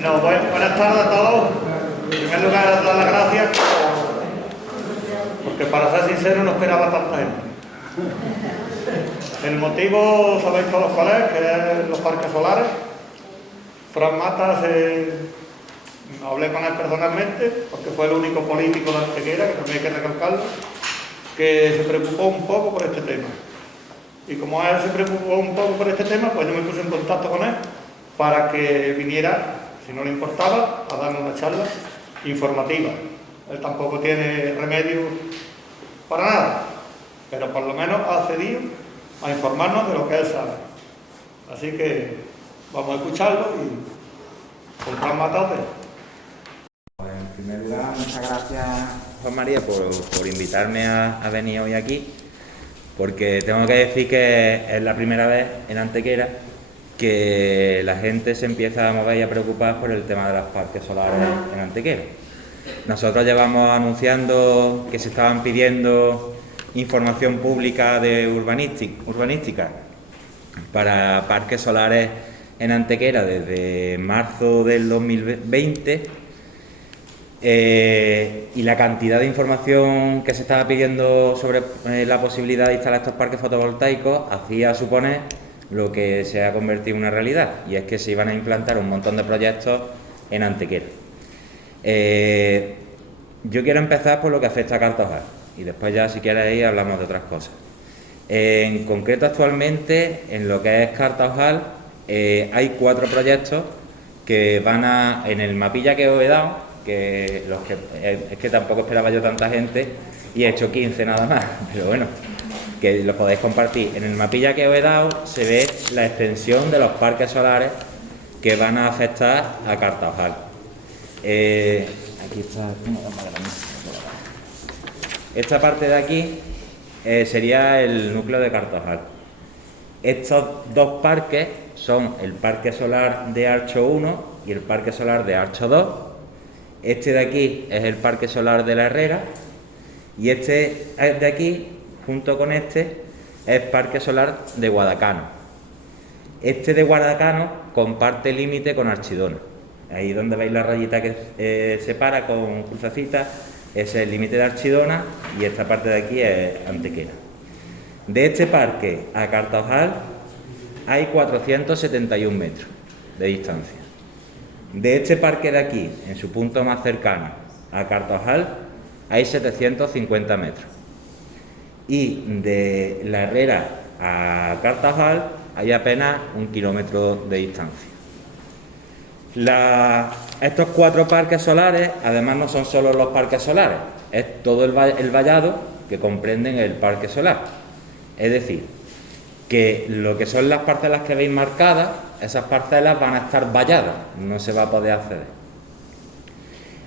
Bueno, buenas tardes a todos. En primer lugar, dar las gracias, porque para ser sincero no esperaba tanta gente. El motivo, sabéis todos cuál es, que es los parques solares. Fran Matas, hablé con él personalmente, porque fue el único político de Antequera, que también hay que recalcarlo, que se preocupó un poco por este tema. Y como él se preocupó un poco por este tema, pues yo me puse en contacto con él para que viniera, si no le importaba, a darnos una charla informativa. Él tampoco tiene remedio para nada, pero por lo menos ha accedido a informarnos de lo que él sabe. Así que vamos a escucharlo y con Fran Matas. En primer lugar, muchas gracias, Juan María, por invitarme a venir hoy aquí, porque tengo que decir que es la primera vez en Antequera que la gente se empieza a mover y a preocupar por el tema de los parques solares en Antequera. Nosotros llevamos anunciando que se estaban pidiendo información pública de urbanística para parques solares en Antequera desde marzo del 2020. Y la cantidad de información que se estaba pidiendo sobre la posibilidad de instalar estos parques fotovoltaicos hacía suponer lo que se ha convertido en una realidad, y es que se iban a implantar un montón de proyectos en Antequera. Yo quiero empezar por lo que afecta a Cartojal y después ya, si queréis, hablamos de otras cosas. En concreto, actualmente, en lo que es Cartojal, hay 4 proyectos que van en el mapilla que os he dado, es que tampoco esperaba yo tanta gente y he hecho 15 nada más, pero bueno, que lo podéis compartir. En el mapilla que os he dado se ve la extensión de los parques solares que van a afectar a Cartojal. Aquí está. Esta parte de aquí sería el núcleo de Cartojal. Estos 2 parques son el parque solar de Archo 1 y el parque solar de Archo 2. Este de aquí es el parque solar de la Herrera y este de aquí, junto con este, es parque solar de Guadacano. Este de Guadacano comparte límite con Archidona. Ahí donde veis la rayita que separa con crucecitas, ese es el límite de Archidona y esta parte de aquí es Antequera. De este parque a Cartojal hay 471 metros de distancia. De este parque de aquí, en su punto más cercano, a Cartojal, hay 750 metros. Y de la Herrera a Cartojal hay apenas 1 kilómetro de distancia. Estos 4 parques solares, además, no son solo los parques solares, es todo el vallado que comprenden el parque solar. Es decir, que lo que son las parcelas que veis marcadas, esas parcelas van a estar valladas, no se va a poder acceder.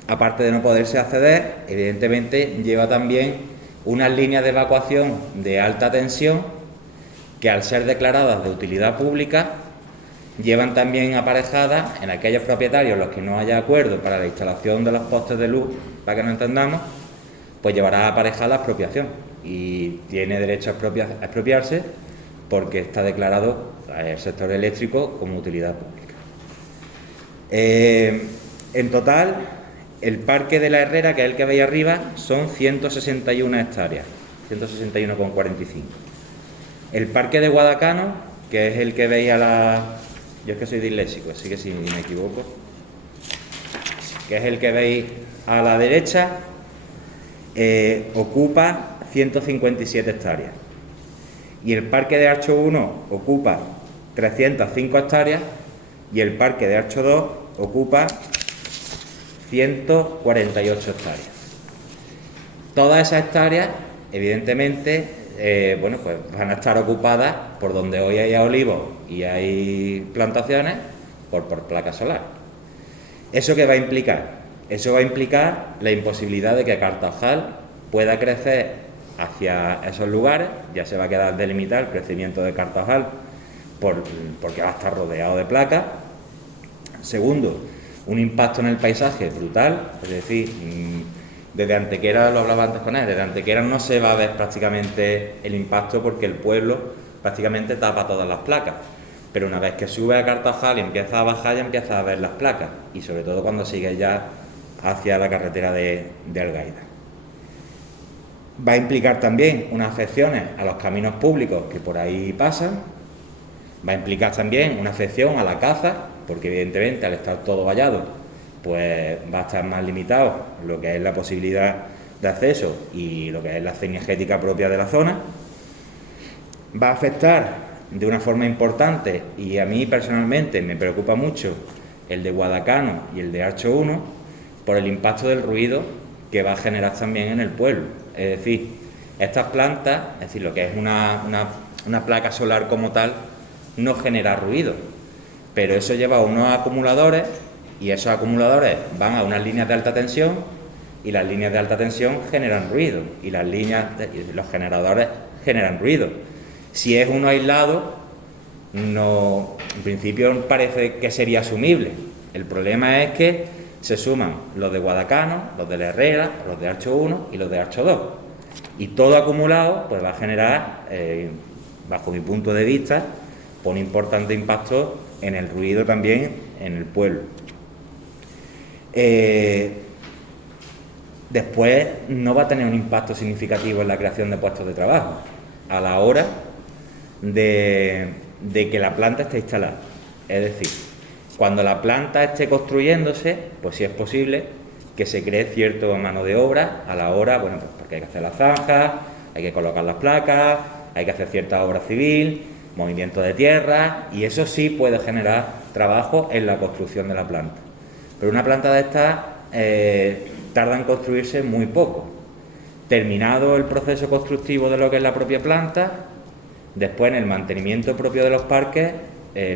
Aparte de no poderse acceder, evidentemente lleva también unas líneas de evacuación de alta tensión que, al ser declaradas de utilidad pública, llevan también aparejadas, en aquellos propietarios los que no haya acuerdo para la instalación de los postes de luz, para que nos entendamos, pues llevará aparejada la expropiación y tiene derecho a expropiarse porque está declarado el sector eléctrico como utilidad pública. En total, el parque de la Herrera, que es el que veis arriba, son 161 hectáreas, 161,45. El parque de Guadacano, que es el que veis yo es que soy disléxico, así que si me equivoco, que es el que veis a la derecha, ocupa 157 hectáreas. Y el parque de Archo 1 ocupa 305 hectáreas y el parque de Archo 2 ocupa 148 hectáreas. Todas esas hectáreas, evidentemente, pues van a estar ocupadas por donde hoy hay olivos y hay plantaciones, por placas solares. ¿Eso qué va a implicar? Eso va a implicar la imposibilidad de que Cartojal pueda crecer hacia esos lugares. Ya se va a quedar delimitado el crecimiento de Cartojal porque va a estar rodeado de placas. Segundo, un impacto en el paisaje brutal, es decir, desde Antequera, lo hablaba antes con él, desde Antequera no se va a ver prácticamente el impacto porque el pueblo prácticamente tapa todas las placas. pero una vez que sube a Cartajal y empieza a bajar, ya empieza a ver las placas, y sobre todo cuando sigue ya hacia la carretera de Algaida. Va a implicar también unas afecciones a los caminos públicos que por ahí pasan, va a implicar también una afección a la caza, porque evidentemente al estar todo vallado, pues va a estar más limitado lo que es la posibilidad de acceso y lo que es la cinegética propia de la zona. Va a afectar de una forma importante, y a mí personalmente me preocupa mucho, el de Guadacano y el de Archo 1, por el impacto del ruido que va a generar también en el pueblo. Es decir, estas plantas, es decir, lo que es una placa solar como tal, no genera ruido, pero eso lleva a unos acumuladores, y esos acumuladores van a unas líneas de alta tensión, y las líneas de alta tensión generan ruido, y los generadores generan ruido. Si es uno aislado, no, en principio parece que sería asumible. El problema es que se suman los de Guadacano, los de La Herrera, los de Archo 1 y los de Archo 2. Y todo acumulado pues va a generar, bajo mi punto de vista, un importante impacto en el ruido también en el pueblo. Después no va a tener un impacto significativo en la creación de puestos de trabajo a la hora de que la planta esté instalada. Es decir, cuando la planta esté construyéndose, pues sí es posible que se cree cierta mano de obra a la hora, bueno, pues porque hay que hacer las zanjas, hay que colocar las placas, hay que hacer cierta obra civil, movimiento de tierra, y eso sí puede generar trabajo en la construcción de la planta. Pero una planta de estas tarda en construirse muy poco. Terminado el proceso constructivo de lo que es la propia planta, después en el mantenimiento propio de los parques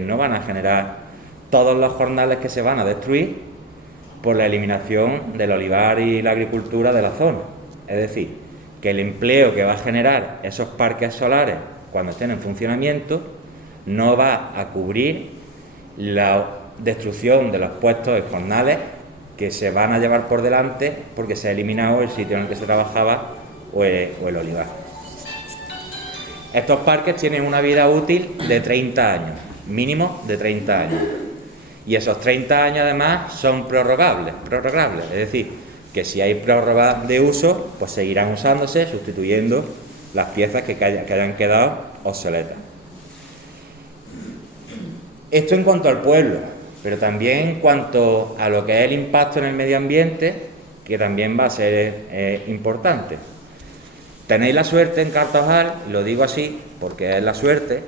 no van a generar todos los jornales que se van a destruir por la eliminación del olivar y la agricultura de la zona. Es decir, que el empleo que va a generar esos parques solares cuando estén en funcionamiento no va a cubrir la destrucción de los puestos jornales que se van a llevar por delante porque se ha eliminado el sitio en el que se trabajaba o el olivar. Estos parques tienen una vida útil de 30 años, mínimo de 30 años. Y esos 30 años además son prorrogables, es decir, que si hay prórroga de uso, pues seguirán usándose, sustituyendo las piezas que hayan quedado obsoletas. Esto en cuanto al pueblo, pero también en cuanto a lo que es el impacto en el medio ambiente, que también va a ser importante. Tenéis la suerte en Cartajal, lo digo así porque es la suerte,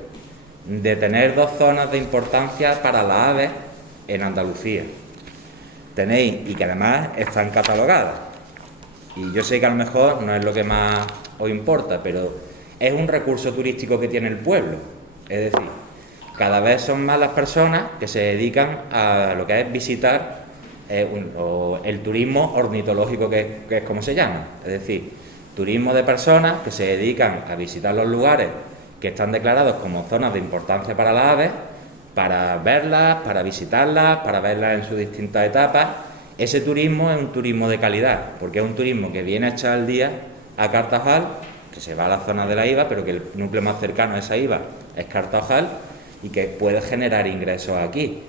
de tener dos zonas de importancia para las aves en Andalucía. Tenéis, y que además están catalogadas. Y yo sé que a lo mejor no es lo que más os importa, pero es un recurso turístico que tiene el pueblo. Es decir, cada vez son más las personas que se dedican a lo que es visitar el turismo ornitológico, que es como se llama. Es decir, turismo de personas que se dedican a visitar los lugares que están declarados como zonas de importancia para las aves, para verlas, para visitarlas, para verlas en sus distintas etapas. Ese turismo es un turismo de calidad, porque es un turismo que viene a echar al día a Cartajal, que se va a la zona de la IVA, pero que el núcleo más cercano a esa IVA es Cartajal, y que puede generar ingresos aquí.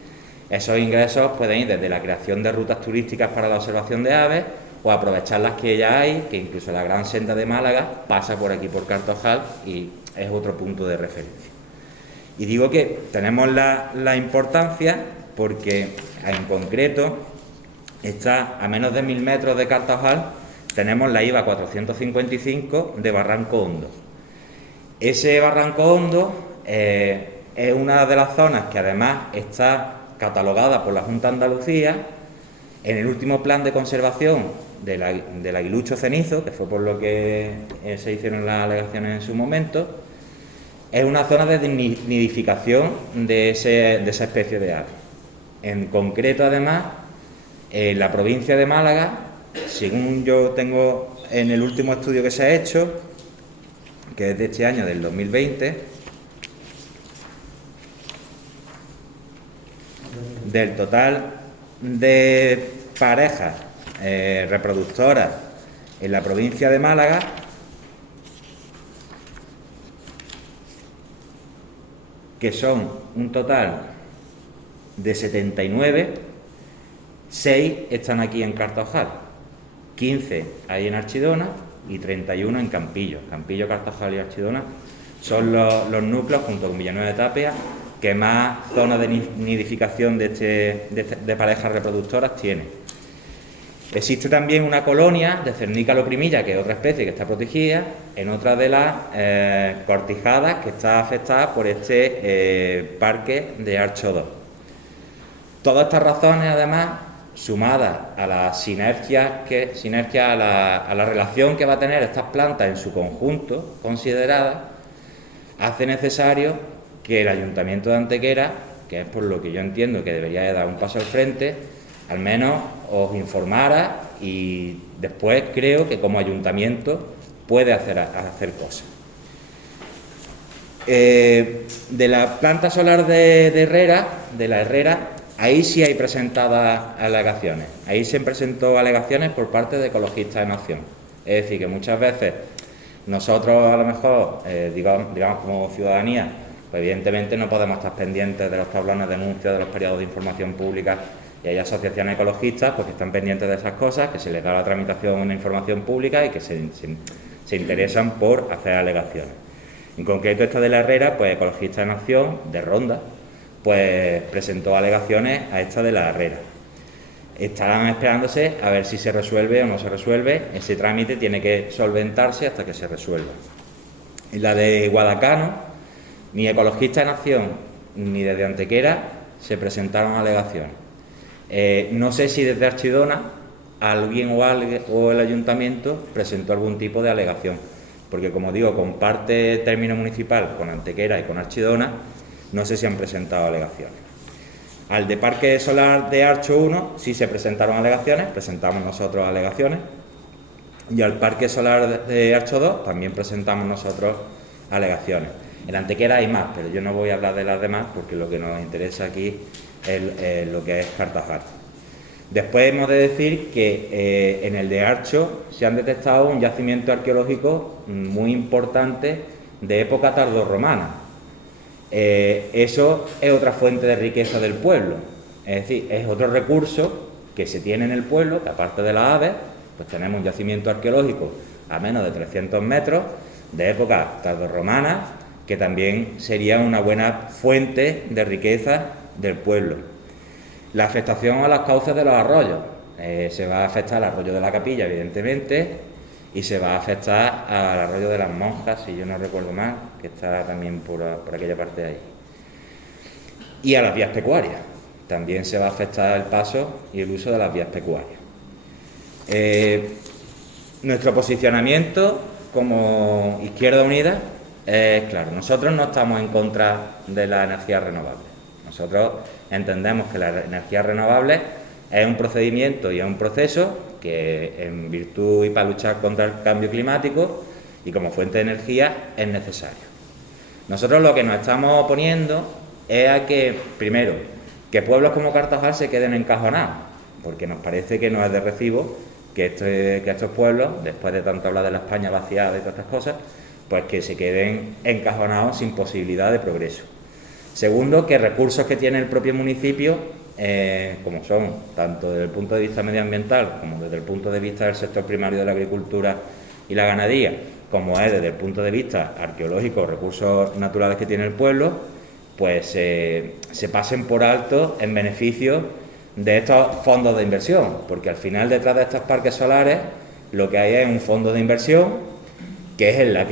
Esos ingresos pueden ir desde la creación de rutas turísticas para la observación de aves, o aprovechar las que ya hay, que incluso la Gran Senda de Málaga pasa por aquí, por Cartajal, y es otro punto de referencia. Y digo que tenemos la importancia porque en concreto está a menos de 1000 metros de Cartajal, tenemos la IVA 455 de Barranco Hondo. Ese Barranco Hondo es una de las zonas que además está catalogada por la Junta de Andalucía en el último plan de conservación del aguilucho cenizo, que fue por lo que se hicieron las alegaciones en su momento. Es una zona de nidificación de esa especie de ave. En concreto, además, en la provincia de Málaga, según yo tengo en el último estudio que se ha hecho, que es de este año, del 2020, del total de parejas reproductoras en la provincia de Málaga, que son un total de 79, 6 están aquí en Cartojal, 15 hay en Archidona y 31 en Campillo. Campillo, Cartojal y Archidona son los núcleos, junto con Villanueva de Tapia, que más zonas de nidificación de parejas reproductoras tiene. Existe también una colonia de Cernica loprimilla, que es otra especie que está protegida, en otra de las cortijadas que está afectada por este parque de Archo 2. Todas estas razones, además, sumadas a la sinergia a la relación que va a tener estas plantas en su conjunto, considerada, hace necesario que el Ayuntamiento de Antequera, que es por lo que yo entiendo que debería de dar un paso al frente, al menos os informara, y después creo que como ayuntamiento puede hacer cosas. De la planta solar de la Herrera, ahí sí hay presentadas alegaciones. Ahí se presentó alegaciones por parte de Ecologistas en Acción. Es decir, que muchas veces nosotros, a lo mejor, digamos como ciudadanía, pues evidentemente no podemos estar pendientes de los tablones de denuncias, de los periodos de información pública, y hay asociaciones ecologistas pues, que están pendientes de esas cosas, que se les da la tramitación una información pública y que se interesan por hacer alegaciones. En concreto, esta de la Herrera, pues Ecologistas en Acción, de Ronda, pues presentó alegaciones a esta de la Herrera. Estarán esperándose a ver si se resuelve o no se resuelve. Ese trámite tiene que solventarse hasta que se resuelva. En la de Guadacano, ni Ecologistas en Acción ni desde Antequera se presentaron alegaciones. No sé si desde Archidona alguien o el Ayuntamiento presentó algún tipo de alegación, porque como digo, comparte término municipal con Antequera y con Archidona, no sé si han presentado alegaciones. Al de Parque Solar de Archo 1 sí se presentaron alegaciones, presentamos nosotros alegaciones, y al Parque Solar de Archo 2 también presentamos nosotros alegaciones. En Antequera hay más, pero yo no voy a hablar de las demás porque lo que nos interesa aquí es lo que es Cartajal. Después hemos de decir que en el de Archo se han detectado un yacimiento arqueológico muy importante de época tardorromana. Eso es otra fuente de riqueza del pueblo, es decir, es otro recurso que se tiene en el pueblo, que aparte de las aves, pues tenemos un yacimiento arqueológico a menos de 300 metros de época tardorromana, que también sería una buena fuente de riqueza del pueblo. La afectación a las cauces de los arroyos, se va a afectar al arroyo de la Capilla, evidentemente, y se va a afectar al arroyo de las Monjas, si yo no recuerdo mal, que está también por aquella parte de ahí. Y a las vías pecuarias, también se va a afectar el paso y el uso de las vías pecuarias. Nuestro posicionamiento como Izquierda Unida es claro, nosotros no estamos en contra de las energías renovables. Nosotros entendemos que las energías renovables es un procedimiento y es un proceso que en virtud y para luchar contra el cambio climático y como fuente de energía es necesario. Nosotros lo que nos estamos oponiendo es a que, primero, que pueblos como Cartajal se queden encajonados, porque nos parece que no es de recibo que estos pueblos, después de tanto hablar de la España vaciada y todas estas cosas, pues que se queden encajonados sin posibilidad de progreso. Segundo, que recursos que tiene el propio municipio, como son tanto desde el punto de vista medioambiental como desde el punto de vista del sector primario de la agricultura y la ganadería, como es desde el punto de vista arqueológico, recursos naturales que tiene el pueblo, pues se pasen por alto en beneficio de estos fondos de inversión, porque al final detrás de estos parques solares lo que hay es un fondo de inversión que es la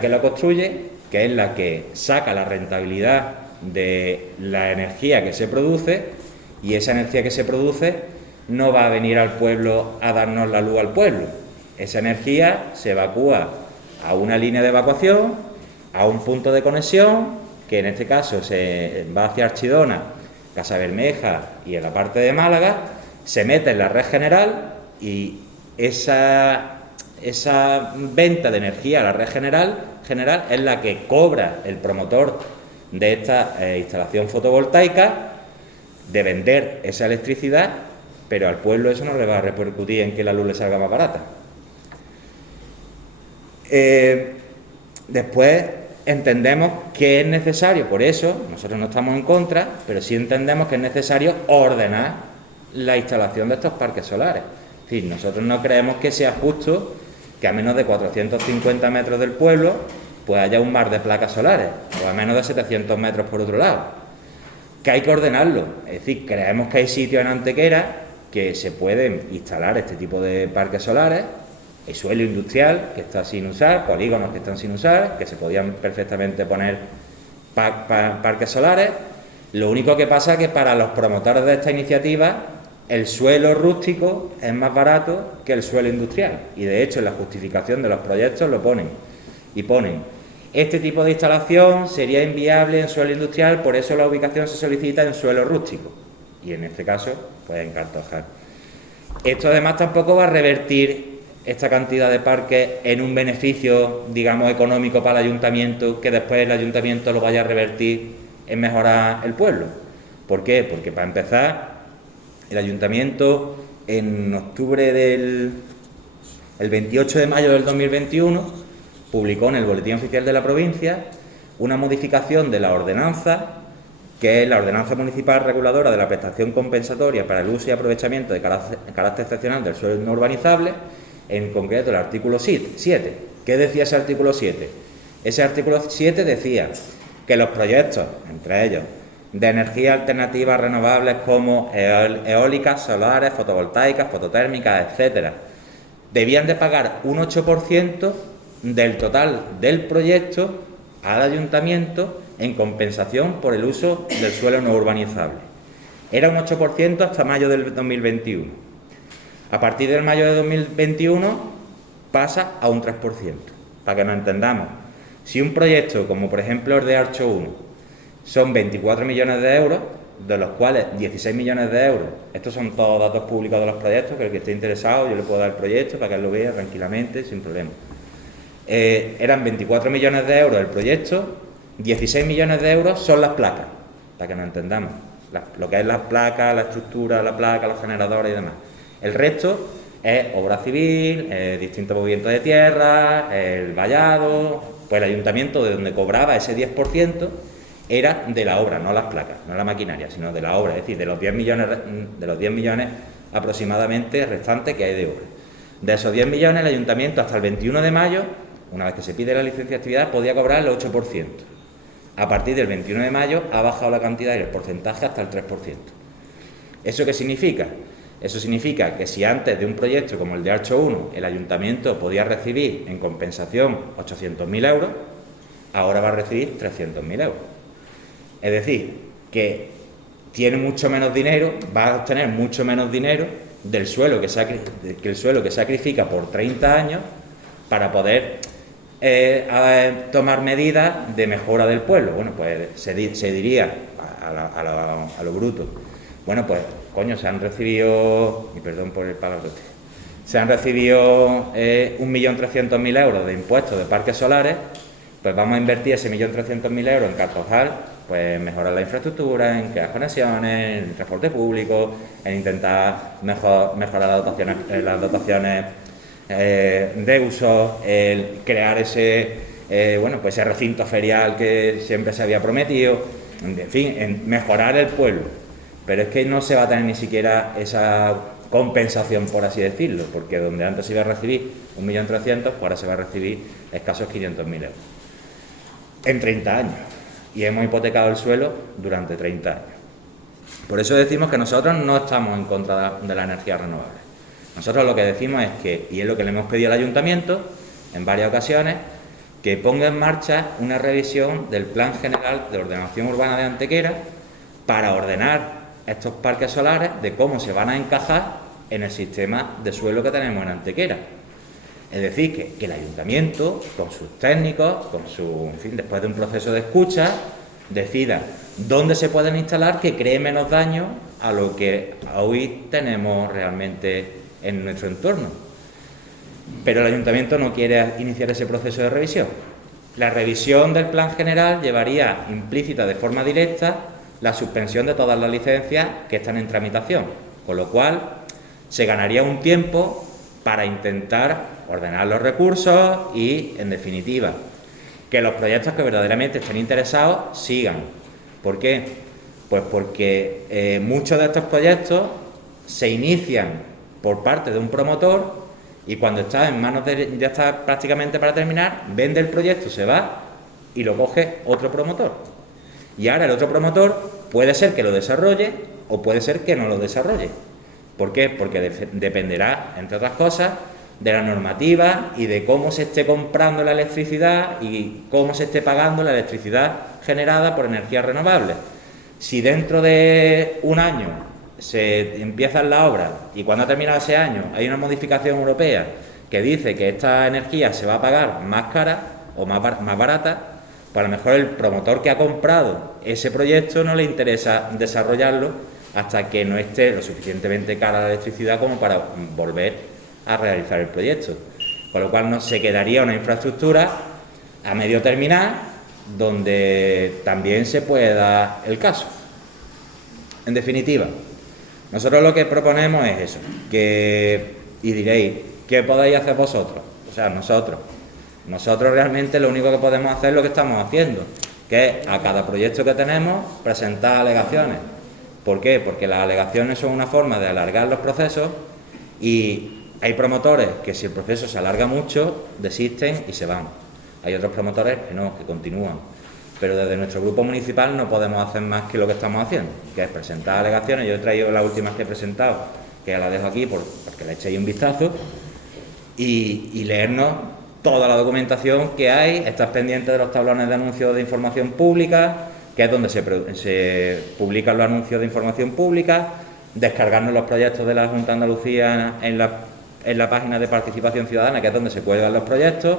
que lo construye, que es la que saca la rentabilidad de la energía que se produce, y esa energía que se produce no va a venir al pueblo a darnos la luz al pueblo. Esa energía se evacúa a una línea de evacuación, a un punto de conexión, que en este caso se va hacia Archidona, Casa Bermeja y en la parte de Málaga, se mete en la red general, y esa venta de energía a la red general es la que cobra el promotor de esta instalación fotovoltaica de vender esa electricidad, pero al pueblo eso no le va a repercutir en que la luz le salga más barata. Después entendemos que es necesario, por eso nosotros no estamos en contra, pero sí entendemos que es necesario ordenar la instalación de estos parques solares. Es decir, nosotros no creemos que sea justo que a menos de 450 metros del pueblo pues haya un mar de placas solares, o a menos de 700 metros por otro lado. Que hay que ordenarlo. Es decir, creemos que hay sitios en Antequera que se pueden instalar este tipo de parques solares. El suelo industrial que está sin usar, polígonos que están sin usar, que se podían perfectamente poner parques solares. Lo único que pasa es que para los promotores de esta iniciativa el suelo rústico es más barato que el suelo industrial, y de hecho en la justificación de los proyectos lo ponen, y ponen: este tipo de instalación sería inviable en suelo industrial, por eso la ubicación se solicita en suelo rústico, y en este caso pues en Cartojal. Esto además tampoco va a revertir esta cantidad de parques en un beneficio, digamos, económico para el ayuntamiento, que después el ayuntamiento lo vaya a revertir en mejorar el pueblo. ¿Por qué? Porque para empezar, el ayuntamiento en octubre el 28 de mayo del 2021 publicó en el Boletín Oficial de la provincia una modificación de la ordenanza, que es la ordenanza municipal reguladora de la prestación compensatoria para el uso y aprovechamiento de carácter excepcional del suelo no urbanizable, en concreto el artículo 7. ¿Qué decía ese artículo 7? Ese artículo 7 decía que los proyectos, entre ellos de energía alternativa renovables como eólicas, solares, fotovoltaicas, fototérmicas, etcétera, debían de pagar un 8% del total del proyecto al ayuntamiento en compensación por el uso del suelo no urbanizable. Era un 8% hasta mayo del 2021. A partir del mayo de 2021 pasa a un 3%. Para que nos entendamos, si un proyecto como por ejemplo el de Archo 1 son 24 millones de euros, de los cuales 16 millones de euros, estos son todos datos públicos de los proyectos, que el que esté interesado yo le puedo dar el proyecto para que él lo vea tranquilamente, sin problema. Eran 24 millones de euros el proyecto, 16 millones de euros son las placas, para que nos entendamos, lo que es las placas, la estructura de la placa, los generadores y demás. El resto es obra civil, distintos movimientos de tierra, el vallado. Pues el ayuntamiento, de donde cobraba ese 10%, era de la obra, no las placas, no la maquinaria, sino de la obra, es decir, de los 10 millones aproximadamente restantes que hay de obra. De esos 10 millones, el ayuntamiento hasta el 21 de mayo, una vez que se pide la licencia de actividad, podía cobrar el 8%. A partir del 21 de mayo ha bajado la cantidad y el porcentaje hasta el 3%. ¿Eso qué significa? Eso significa que si antes de un proyecto como el de Archo 1 el ayuntamiento podía recibir en compensación 800.000 euros, ahora va a recibir 300.000 euros. Es decir, que tiene mucho menos dinero, va a obtener mucho menos dinero del suelo que el suelo que sacrifica por 30 años para poder tomar medidas de mejora del pueblo. Bueno, pues se diría a lo bruto, bueno, pues coño, se han recibido, y perdón por el palabrote, se han recibido 1.300.000 euros de impuestos de parques solares, pues vamos a invertir ese 1.300.000 euros en Cartojal, pues mejorar la infraestructura, en crear conexiones, en transporte público, en intentar mejorar las dotaciones de uso, el crear ese recinto ferial que siempre se había prometido, en fin, en mejorar el pueblo. Pero es que no se va a tener ni siquiera esa compensación, por así decirlo, porque donde antes se iba a recibir 1.300.000, pues ahora se va a recibir escasos 500.000 euros. En 30 años. Y hemos hipotecado el suelo durante 30 años. Por eso decimos que nosotros no estamos en contra de la energía renovable. Nosotros lo que decimos es que, y es lo que le hemos pedido al ayuntamiento en varias ocasiones, que ponga en marcha una revisión del Plan General de Ordenación Urbana de Antequera para ordenar estos parques solares, de cómo se van a encajar en el sistema de suelo que tenemos en Antequera. Es decir, que el ayuntamiento, con sus técnicos, después de un proceso de escucha, decida dónde se pueden instalar que cree menos daño a lo que hoy tenemos realmente en nuestro entorno. Pero el ayuntamiento no quiere iniciar ese proceso de revisión. La revisión del plan general llevaría implícita de forma directa la suspensión de todas las licencias que están en tramitación, con lo cual se ganaría un tiempo para intentar ordenar los recursos y, en definitiva, que los proyectos que verdaderamente estén interesados sigan. ¿Por qué? Pues porque muchos de estos proyectos se inician por parte de un promotor y cuando está en manos de, ya está prácticamente para terminar, vende el proyecto, se va y lo coge otro promotor. Y ahora el otro promotor puede ser que lo desarrolle o puede ser que no lo desarrolle. ¿Por qué? Porque dependerá, entre otras cosas, de la normativa y de cómo se esté comprando la electricidad y cómo se esté pagando la electricidad generada por energías renovables. Si dentro de un año se empiezan la obra y cuando ha terminado ese año hay una modificación europea que dice que esta energía se va a pagar más cara o más barata, pues a lo mejor el promotor que ha comprado ese proyecto no le interesa desarrollarlo hasta que no esté lo suficientemente cara la electricidad como para volver a realizar el proyecto. Con lo cual no se quedaría una infraestructura a medio terminar donde también se puede dar el caso. En definitiva, nosotros lo que proponemos es eso, y diréis, ¿qué podéis hacer vosotros? O sea, nosotros realmente lo único que podemos hacer es lo que estamos haciendo, que es a cada proyecto que tenemos presentar alegaciones. ¿Por qué? Porque las alegaciones son una forma de alargar los procesos y hay promotores que si el proceso se alarga mucho, desisten y se van. Hay otros promotores que no, que continúan. Pero desde nuestro grupo municipal no podemos hacer más que lo que estamos haciendo, que es presentar alegaciones. Yo he traído las últimas que he presentado, que ya las dejo aquí porque le echéis un vistazo, y leernos toda la documentación que hay. Estás pendiente de los tablones de anuncios de información pública, que es donde se publican los anuncios de información pública, descargarnos los proyectos de la Junta de Andalucía en la página de participación ciudadana, que es donde se cuelgan los proyectos,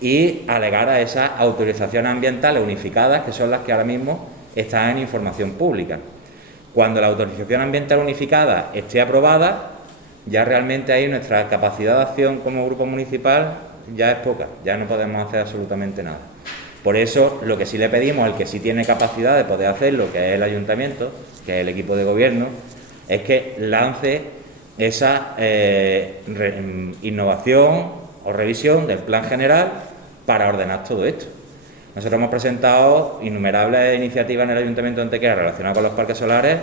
y alegar a esas autorizaciones ambientales unificadas, que son las que ahora mismo están en información pública. Cuando la autorización ambiental unificada esté aprobada, ya realmente ahí nuestra capacidad de acción como grupo municipal ya es poca, ya no podemos hacer absolutamente nada. Por eso, lo que sí le pedimos al que sí tiene capacidad de poder hacerlo, que es el ayuntamiento, que es el equipo de gobierno, es que lance esa innovación o revisión del plan general para ordenar todo esto. Nosotros hemos presentado innumerables iniciativas en el Ayuntamiento de Antequera relacionadas con los parques solares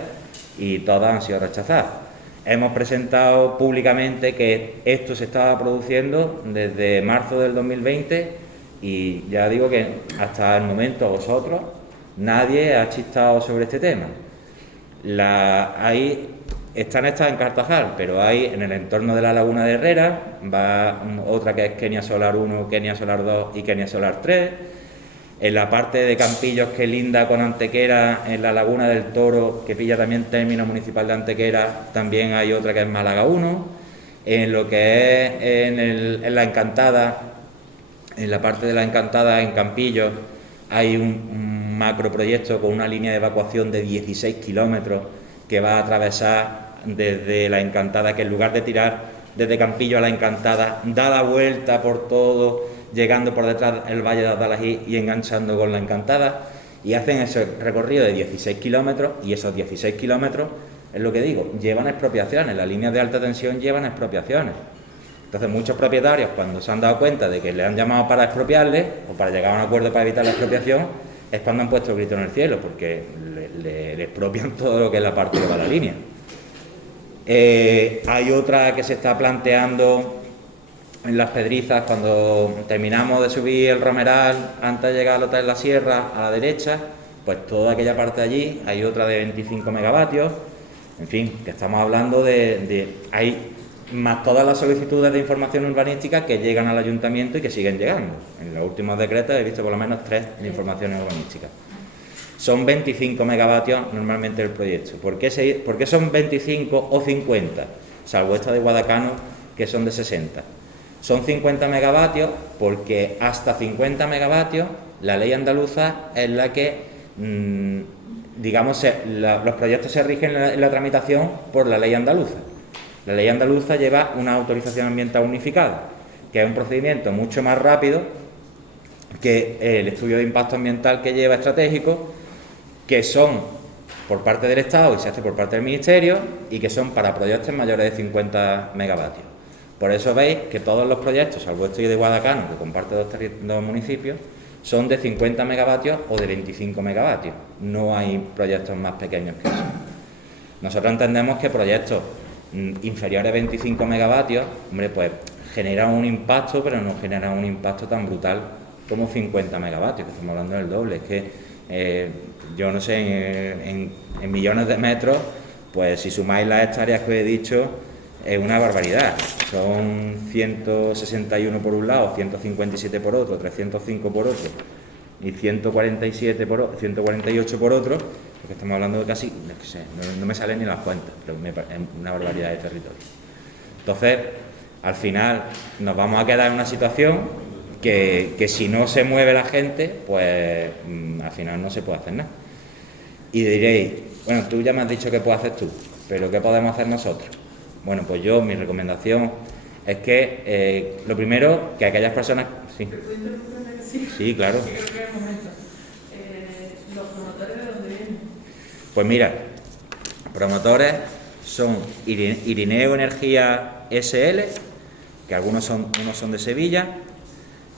y todas han sido rechazadas. Hemos presentado públicamente que esto se estaba produciendo desde marzo del 2020 y ya digo que hasta el momento vosotros nadie ha chistado sobre este tema. Ahí están estas en Cartajal, pero hay en el entorno de la Laguna de Herrera, va otra que es Kenia Solar 1, Kenia Solar 2 y Kenia Solar 3. En la parte de Campillos que linda con Antequera, en la Laguna del Toro, que pilla también término municipal de Antequera, también hay otra que es Málaga 1. En lo que es en la Encantada, en la parte de la Encantada, en Campillos, hay un macroproyecto con una línea de evacuación de 16 kilómetros que va a atravesar desde la Encantada, que en lugar de tirar desde Campillo a la Encantada, da la vuelta por todo, llegando por detrás del Valle de Adalají y enganchando con la Encantada, y hacen ese recorrido de 16 kilómetros, y esos 16 kilómetros, es lo que digo, llevan expropiaciones, las líneas de alta tensión llevan expropiaciones. Entonces muchos propietarios, cuando se han dado cuenta de que le han llamado para expropiarles, o para llegar a un acuerdo para evitar la expropiación, es cuando han puesto el grito en el cielo, porque le expropian todo lo que es la parte que va a la línea. Hay otra que se está planteando en Las Pedrizas, cuando terminamos de subir el Romeral, antes de llegar al Hotel La Sierra, a la derecha, pues toda aquella parte de allí, hay otra de 25 megavatios, en fin, que estamos hablando hay más todas las solicitudes de información urbanística que llegan al ayuntamiento y que siguen llegando. En los últimos decretos he visto por lo menos 3 de informaciones urbanísticas. Son 25 megavatios normalmente el proyecto. ¿Por qué son 25 o 50? Salvo esta de Guadacano, que son de 60. Son 50 megavatios porque hasta 50 megavatios la ley andaluza es la que, los proyectos se rigen en la tramitación por la ley andaluza. La ley andaluza lleva una autorización ambiental unificada, que es un procedimiento mucho más rápido que el estudio de impacto ambiental que lleva estratégico, que son por parte del Estado y se hace por parte del Ministerio y que son para proyectos mayores de 50 megavatios. Por eso veis que todos los proyectos, salvo este de Guadacano, que comparte dos municipios, son de 50 megavatios o de 25 megavatios. No hay proyectos más pequeños que eso. Nosotros entendemos que proyectos inferiores a 25 megavatios, hombre, pues generan un impacto, pero no generan un impacto tan brutal como 50 megavatios, que estamos hablando del doble. Es que, yo no sé, en millones de metros, pues si sumáis las hectáreas que os he dicho, es una barbaridad. Son 161 por un lado, 157 por otro, 305 por otro y 147 por 148 por otro, porque estamos hablando de casi, no sé, no me salen ni las cuentas, pero es una barbaridad de territorio. Entonces, al final nos vamos a quedar en una situación que si no se mueve la gente, pues al final no se puede hacer nada. Y diréis, bueno, tú ya me has dicho qué puedes hacer tú, pero ¿qué podemos hacer nosotros? Bueno, pues yo, mi recomendación es que, lo primero, que aquellas personas... Sí, sí, claro. ¿Los promotores de dónde vienen? Pues mira, promotores son Irineo Energía SL, que unos son de Sevilla,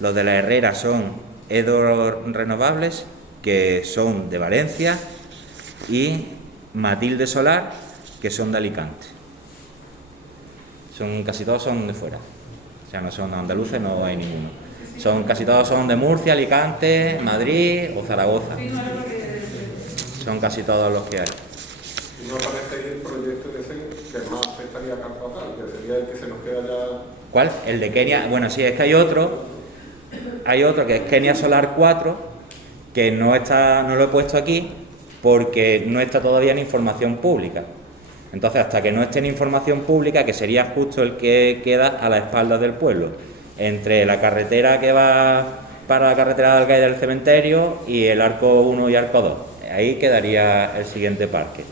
los de la Herrera son Edo Renovables, que son de Valencia, y Matilde Solar, que son de Alicante. Casi todos son de fuera, o sea, no son andaluces, no hay ninguno. Casi todos son de Murcia, Alicante, Madrid o Zaragoza. Son casi todos los que hay. ¿No parece el proyecto ese que más afectaría a Carvajal, que sería el que se nos queda ya? ¿Cuál? El de Kenia. Bueno, sí, es que hay otro que es Kenia Solar 4, que no lo he puesto aquí porque no está todavía en información pública. Entonces, hasta que no esté en información pública, que sería justo el que queda a la espalda del pueblo, entre la carretera que va para la carretera de Alcaide del cementerio y el Arco 1 y Arco 2. Ahí quedaría el siguiente parque.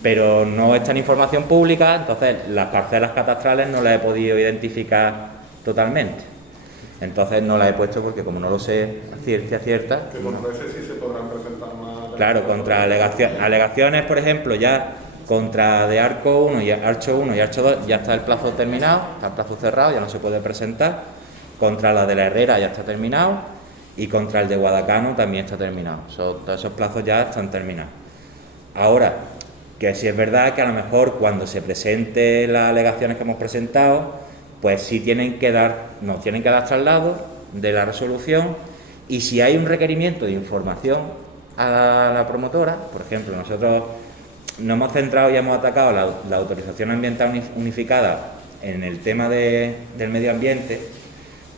Pero no está en información pública, entonces las parcelas catastrales no las he podido identificar totalmente. Entonces no las he puesto porque como no lo sé a ciencia cierta... Que contra ese sí se podrán presentar más... Claro, contra alegaciones, por ejemplo, ya contra de Arco 1 y Archo 1 y Archo 2 ya está el plazo terminado, está el plazo cerrado, ya no se puede presentar. Contra la de la Herrera ya está terminado y contra el de Guadacano también está terminado. Todos esos plazos ya están terminados. Ahora, que si es verdad que a lo mejor cuando se presenten las alegaciones que hemos presentado, pues sí nos tienen que dar traslado de la resolución, y si hay un requerimiento de información a la promotora, por ejemplo, nosotros nos hemos centrado y hemos atacado la autorización ambiental unificada en el tema del medio ambiente,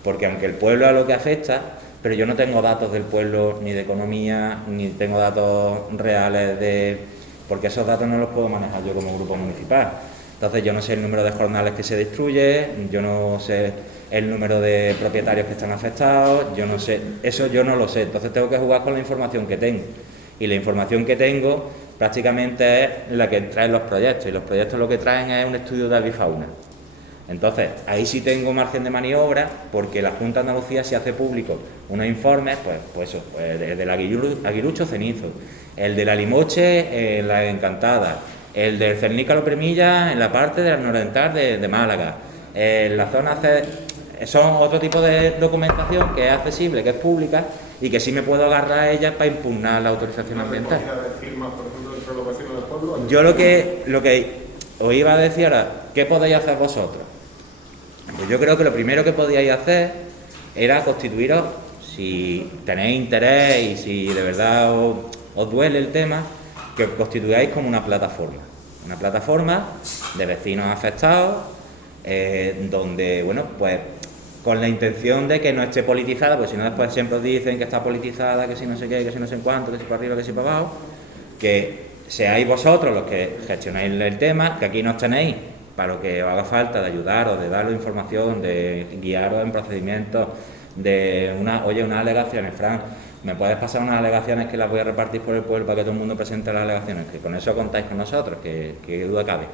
porque aunque el pueblo es a lo que afecta, pero yo no tengo datos del pueblo, ni de economía, ni tengo datos reales porque esos datos no los puedo manejar yo como grupo municipal. Entonces yo no sé el número de jornales que se destruye, yo no sé el número de propietarios que están afectados, yo no sé, eso yo no lo sé. Entonces tengo que jugar con la información que tengo. Y la información que tengo prácticamente es la que traen los proyectos, y los proyectos lo que traen es un estudio de avifauna. Entonces, ahí sí tengo margen de maniobra, porque la Junta de Andalucía sí hace público unos informes, pues el del aguilucho cenizo, el de la limoche en la Encantada, el del cernícalo Premilla en la parte del nororiental de Málaga, en la zona son otro tipo de documentación que es accesible, que es pública, y que sí me puedo agarrar a ella para impugnar la autorización ambiental. Yo lo que os iba a decir ahora, ¿qué podéis hacer vosotros? Pues yo creo que lo primero que podíais hacer era constituiros, si tenéis interés y si de verdad os duele el tema, que os constituyáis como una plataforma de vecinos afectados, donde, bueno, pues con la intención de que no esté politizada, porque si no después siempre os dicen que está politizada, que si no sé qué, que si no sé en cuánto, que si para arriba, que si para abajo, que seáis vosotros los que gestionáis el tema, que aquí nos tenéis para lo que os haga falta, de ayudaros, de daros información, de guiaros en procedimientos, de unas alegaciones, Fran, ¿me puedes pasar unas alegaciones que las voy a repartir por el pueblo para que todo el mundo presente las alegaciones? Que con eso contáis con nosotros, que duda cabe.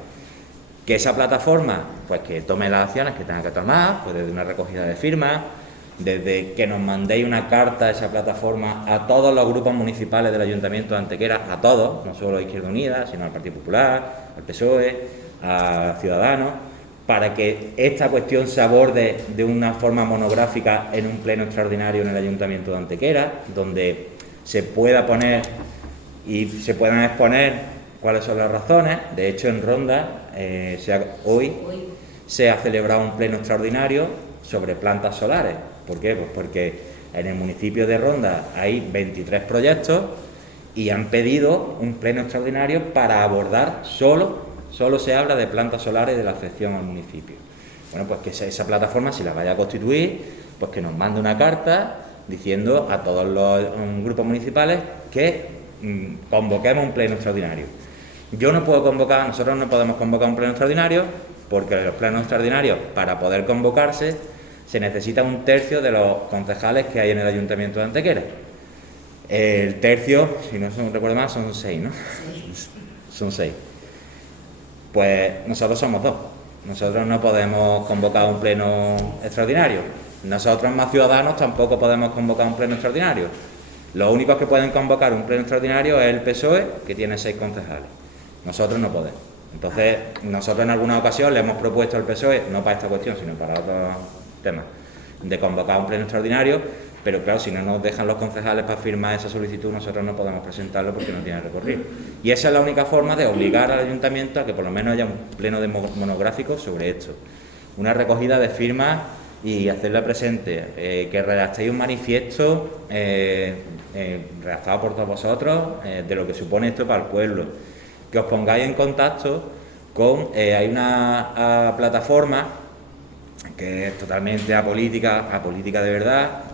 Que esa plataforma, pues que tome las acciones que tenga que tomar, pues desde una recogida de firmas, desde que nos mandéis una carta a esa plataforma a todos los grupos municipales del Ayuntamiento de Antequera, a todos, no solo a Izquierda Unida, sino al Partido Popular, al PSOE, a Ciudadanos, para que esta cuestión se aborde de una forma monográfica en un pleno extraordinario en el Ayuntamiento de Antequera, donde se pueda poner y se puedan exponer cuáles son las razones. De hecho, en Ronda, hoy se ha celebrado un pleno extraordinario sobre plantas solares. ¿Por qué? Pues porque en el municipio de Ronda hay 23 proyectos y han pedido un pleno extraordinario para abordar solo se habla de plantas solares y de la afección al municipio. Bueno, pues que esa plataforma, si la vaya a constituir, pues que nos mande una carta diciendo a todos los grupos municipales que convoquemos un pleno extraordinario. Nosotros no podemos convocar un pleno extraordinario porque los plenos extraordinarios, para poder convocarse, se necesita 1/3 de los concejales que hay en el Ayuntamiento de Antequera. El tercio, si no recuerdo mal, son 6, ¿no? Son 6. Pues nosotros somos 2. Nosotros no podemos convocar un pleno extraordinario. Nosotros, más ciudadanos, tampoco podemos convocar un pleno extraordinario. Los únicos que pueden convocar un pleno extraordinario es el PSOE, que tiene 6 concejales. Nosotros no podemos. Entonces, nosotros en alguna ocasión le hemos propuesto al PSOE, no para esta cuestión, sino para otros temas, de convocar un pleno extraordinario, pero claro, si no nos dejan los concejales para firmar esa solicitud, nosotros no podemos presentarlo porque no tiene recorrido. Y esa es la única forma de obligar al ayuntamiento a que por lo menos haya un pleno monográfico sobre esto. Una recogida de firmas y hacerla presente, que redactéis un manifiesto redactado por todos vosotros de lo que supone esto para el pueblo, que os pongáis en contacto con, hay una plataforma que es totalmente apolítica de verdad,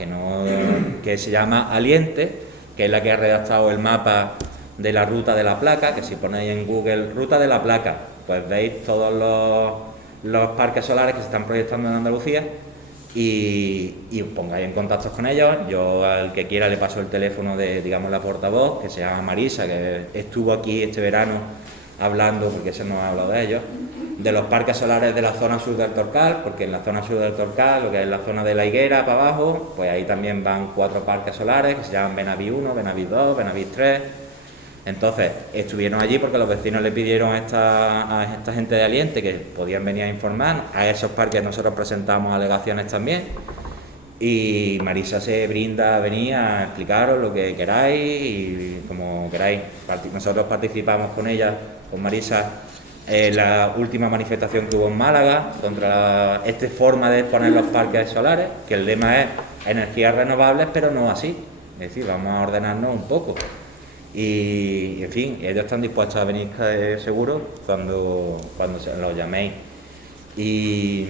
que se llama Aliente, que es la que ha redactado el mapa de la ruta de la placa, que si ponéis en Google ruta de la placa, pues veis todos los parques solares que se están proyectando en Andalucía y os pongáis en contacto con ellos. Yo al que quiera le paso el teléfono de, digamos, la portavoz, que se llama Marisa, que estuvo aquí este verano hablando, porque se nos ha hablado de ellos, de los parques solares de la zona sur del Torcal, porque en la zona sur del Torcal, lo que es la zona de la Higuera para abajo, pues ahí también van 4 parques solares que se llaman Benaví 1, Benaví 2, Benaví 3. Entonces, estuvieron allí porque los vecinos le pidieron a esta gente de Aliente que podían venir a informar. A esos parques nosotros presentamos alegaciones también. Y Marisa se brinda a venir a explicaros lo que queráis y como queráis. Nosotros participamos con ella, con Marisa, la última manifestación que hubo en Málaga contra esta forma de poner los parques solares, que el lema es energías renovables, pero no así. Es decir, vamos a ordenarnos un poco. Y en fin, ellos están dispuestos a venir seguro cuando se los llaméis. Y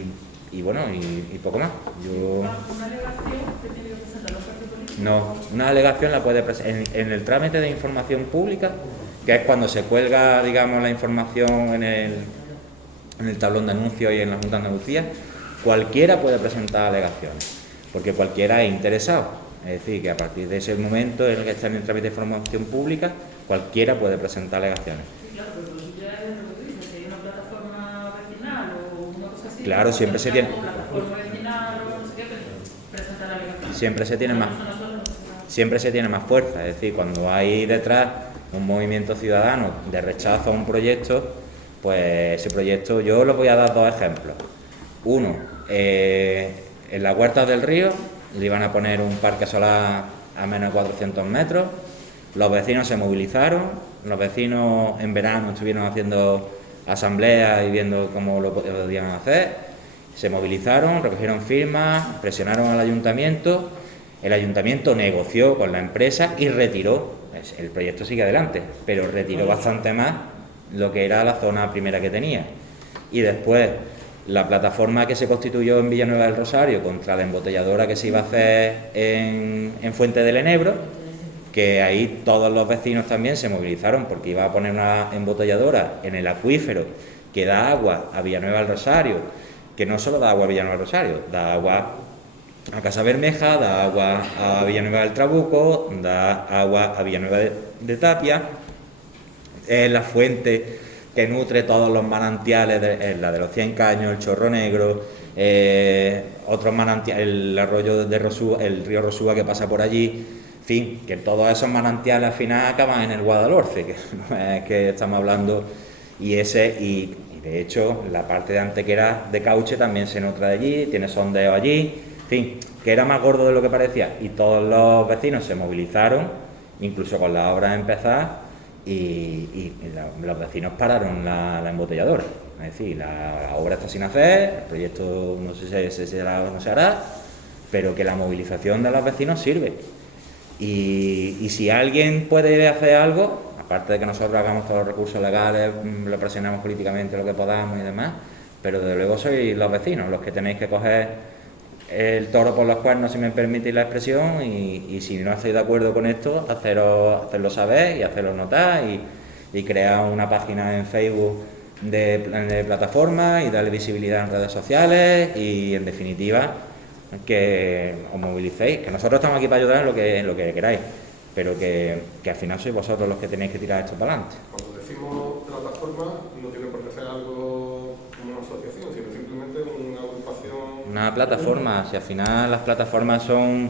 bueno, y poco más. ¿Una alegación que tiene que presentar los partidos políticos? No, una alegación la puede presentar en el trámite de información pública, que es cuando se cuelga, digamos, la información en el tablón de anuncios y en la Junta de Andalucía. Cualquiera puede presentar alegaciones, porque cualquiera es interesado. Es decir, que a partir de ese momento en el que está en el trámite de información pública, cualquiera puede presentar alegaciones. Sí, claro, pero eso ya es lo que tú dices, si hay una plataforma vecinal o una cosa así. Claro, siempre se tiene. Una plataforma vecinal o no sé qué, presentar la alegación. Siempre se tiene más fuerza. Es decir, cuando hay detrás un movimiento ciudadano de rechazo a un proyecto, pues ese proyecto, yo les voy a dar 2 ejemplos. Uno, en las Huertas del Río le iban a poner un parque solar a menos de 400 metros, los vecinos se movilizaron, los vecinos en verano estuvieron haciendo asambleas y viendo cómo lo podían hacer, se movilizaron, recogieron firmas, presionaron al ayuntamiento, el ayuntamiento negoció con la empresa y retiró, el proyecto sigue adelante, pero retiró bastante más lo que era la zona primera que tenía. Y después la plataforma que se constituyó en Villanueva del Rosario contra la embotelladora que se iba a hacer en Fuente del Enebro, que ahí todos los vecinos también se movilizaron porque iba a poner una embotelladora en el acuífero que da agua a Villanueva del Rosario, que no solo da agua a Villanueva del Rosario, da agua a Casa Bermeja, da agua a Villanueva del Trabuco, da agua a Villanueva de Tapia, es la fuente que nutre todos los manantiales, la de los 100 Caños, el Chorro Negro, otros manantiales, el arroyo de Rosúa, el río Rosúa que pasa por allí, en fin, que todos esos manantiales al final acaban en el Guadalhorce, que no es que estamos hablando, y Y de hecho, la parte de Antequera de Cauche también se nutre de allí, tiene sondeo allí, en fin, que era más gordo de lo que parecía. Y todos los vecinos se movilizaron, incluso con la obra empezar, y los vecinos pararon la embotelladora. Es decir, la obra está sin hacer, el proyecto no sé si se hará o no se hará, pero que la movilización de los vecinos sirve. Y si alguien puede hacer algo, aparte de que nosotros hagamos todos los recursos legales, lo presionamos políticamente lo que podamos y demás, pero desde luego sois los vecinos los que tenéis que coger el toro por los cuernos, si me permitís la expresión, y si no estáis de acuerdo con esto, hacerlo saber y hacerlo notar, y crear una página en Facebook de plataforma y darle visibilidad en redes sociales, y en definitiva que os movilicéis, que nosotros estamos aquí para ayudar en lo que queráis, pero que al final sois vosotros los que tenéis que tirar esto para adelante. Cuando decimos plataforma, no tiene por qué ser algo como una asociación, sino simplemente una agrupación. Una plataforma, si al final las plataformas son,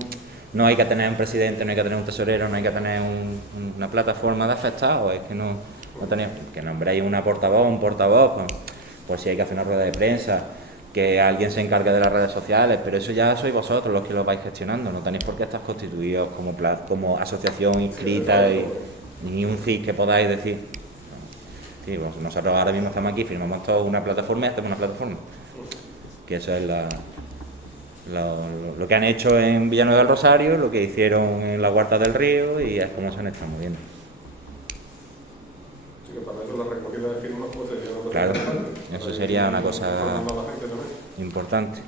no hay que tener un presidente, no hay que tener un tesorero, no hay que tener una plataforma de afectados, es que no tenéis, que nombréis un portavoz, por si hay que hacer una rueda de prensa, que alguien se encargue de las redes sociales, pero eso ya sois vosotros los que lo vais gestionando, no tenéis por qué estar constituidos como asociación inscrita, ni un CIS que podáis decir. Sí, bueno, nosotros ahora mismo estamos aquí, firmamos toda una plataforma y hacemos una plataforma, que eso es lo que han hecho en Villanueva del Rosario, lo que hicieron en la Huerta del Río, y es como se han estado moviendo. Sí, que para eso la recogida de firmas pues sería una cosa Claro, importante. eso sería una cosa Informar a la gente también. importante.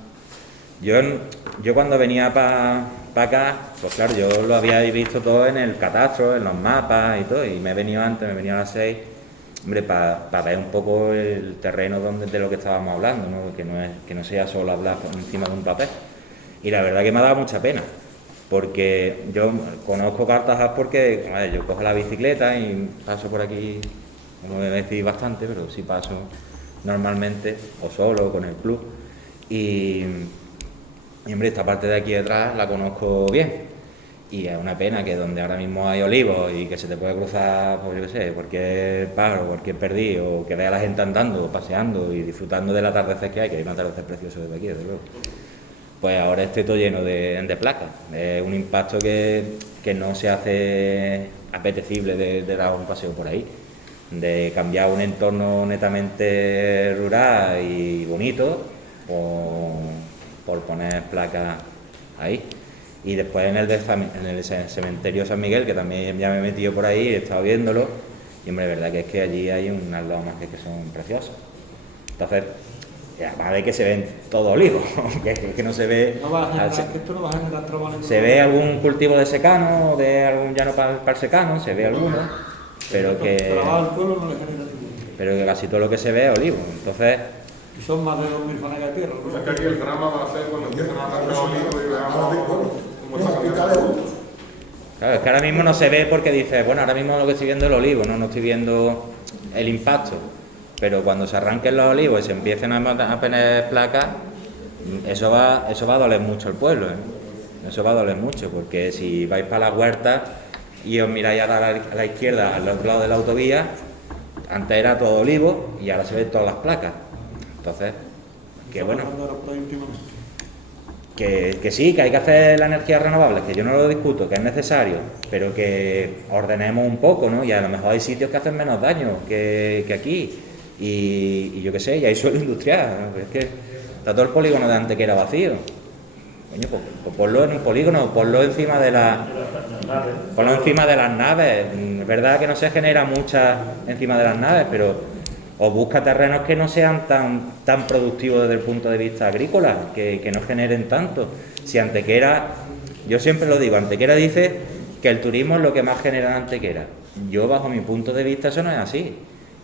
Yo cuando venía para acá, pues claro, yo lo había visto todo en el catastro, en los mapas y todo, y me he venido antes, me he venido a las 6, hombre, para ver un poco el terreno de lo que estábamos hablando, ¿no? Que no sea solo hablar encima de un papel. Y la verdad que me ha dado mucha pena, porque yo conozco Cartagena porque, a ver, yo cojo la bicicleta y paso por aquí, como me decís, bastante, pero sí paso normalmente, o solo, o con el club. Y hombre, esta parte de aquí detrás la conozco bien. Y es una pena que donde ahora mismo hay olivos y que se te puede cruzar, pues yo qué sé, cualquier pájaro, cualquier perdido, o que vea a la gente andando, paseando y disfrutando del atardecer que hay un atardecer precioso desde aquí, desde luego. Pues ahora esté todo lleno de placas. Es un impacto que no se hace apetecible de dar un paseo por ahí, de cambiar un entorno netamente rural y bonito por poner placas ahí. Y después en el cementerio San Miguel, que también ya me he metido por ahí, he estado viéndolo, y hombre, es verdad que es que allí hay unas lomas que son preciosas. Entonces, además de que se ven todo olivos, que no se ve. No va a generar, que esto no va a generar trabajo. Se ve algún cultivo de secano, de algún llano para el secano, se ve alguno, pero que casi todo lo que se ve es olivo. Entonces, Y son más de 2.000 fanegas de tierra. Pues es que aquí el drama va a ser cuando empiezan a arrancar olivos y veamos cómo está cambiando. claro, es que ahora mismo no se ve porque dices, bueno, ahora mismo lo que estoy viendo es el olivo, no estoy viendo el impacto. Pero cuando se arranquen los olivos y se empiecen a poner placas, eso va a doler mucho al pueblo, ¿eh? Eso va a doler mucho, porque si vais para la huerta y os miráis a la izquierda, al otro lado de la autovía, antes era todo olivo y ahora se ven todas las placas. Entonces, que bueno, que sí, que hay que hacer la energía renovable, que yo no lo discuto, que es necesario, pero que ordenemos un poco, ¿no? Y a lo mejor hay sitios que hacen menos daño que aquí, y yo qué sé, y hay suelo industrial, ¿no? Es que está todo el polígono de Antequera vacío. Coño, pues ponlo en un polígono, ponlo encima de las naves. Es verdad que no se genera mucha encima de las naves, pero o busca terrenos que no sean tan productivos desde el punto de vista agrícola, que no generen tanto. Si Antequera, yo siempre lo digo, Antequera dice que el turismo es lo que más genera en Antequera. Yo, bajo mi punto de vista, eso no es así.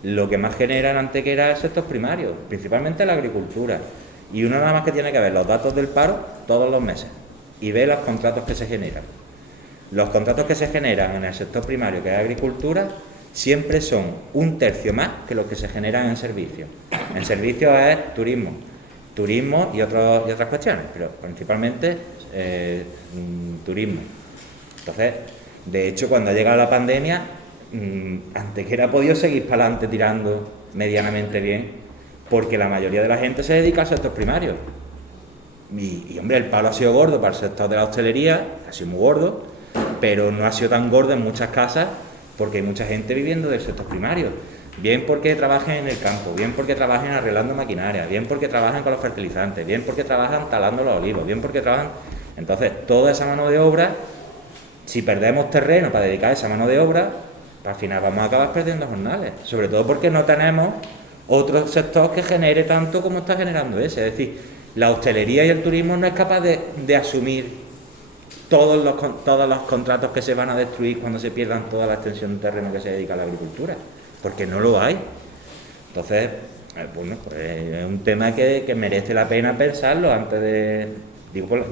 Lo que más genera en Antequera es el sector primario, principalmente la agricultura. Y uno nada más que tiene que ver los datos del paro todos los meses y ver los contratos que se generan. Los contratos que se generan en el sector primario, que es agricultura, siempre son 1/3 más que los que se generan en servicios. En servicios es turismo y otras cuestiones, pero principalmente turismo. Entonces, de hecho, cuando ha llegado la pandemia, Antequera ha podido seguir para adelante tirando medianamente bien, porque la mayoría de la gente se dedica al sector primario. Y hombre, el palo ha sido gordo para el sector de la hostelería, ha sido muy gordo, pero no ha sido tan gordo en muchas casas porque hay mucha gente viviendo del sector primario. Bien porque trabajen en el campo, bien porque trabajen arreglando maquinaria, bien porque trabajan con los fertilizantes, bien porque trabajan talando los olivos, bien porque trabajan... Entonces, toda esa mano de obra, si perdemos terreno para dedicar esa mano de obra, al final vamos a acabar perdiendo jornales. Sobre todo porque no tenemos otro sector que genere tanto como está generando ese. Es decir, la hostelería y el turismo no es capaz de asumir todos los contratos que se van a destruir cuando se pierdan toda la extensión de terreno que se dedica a la agricultura, porque no lo hay. Entonces, bueno, pues es un tema que merece la pena pensarlo antes de...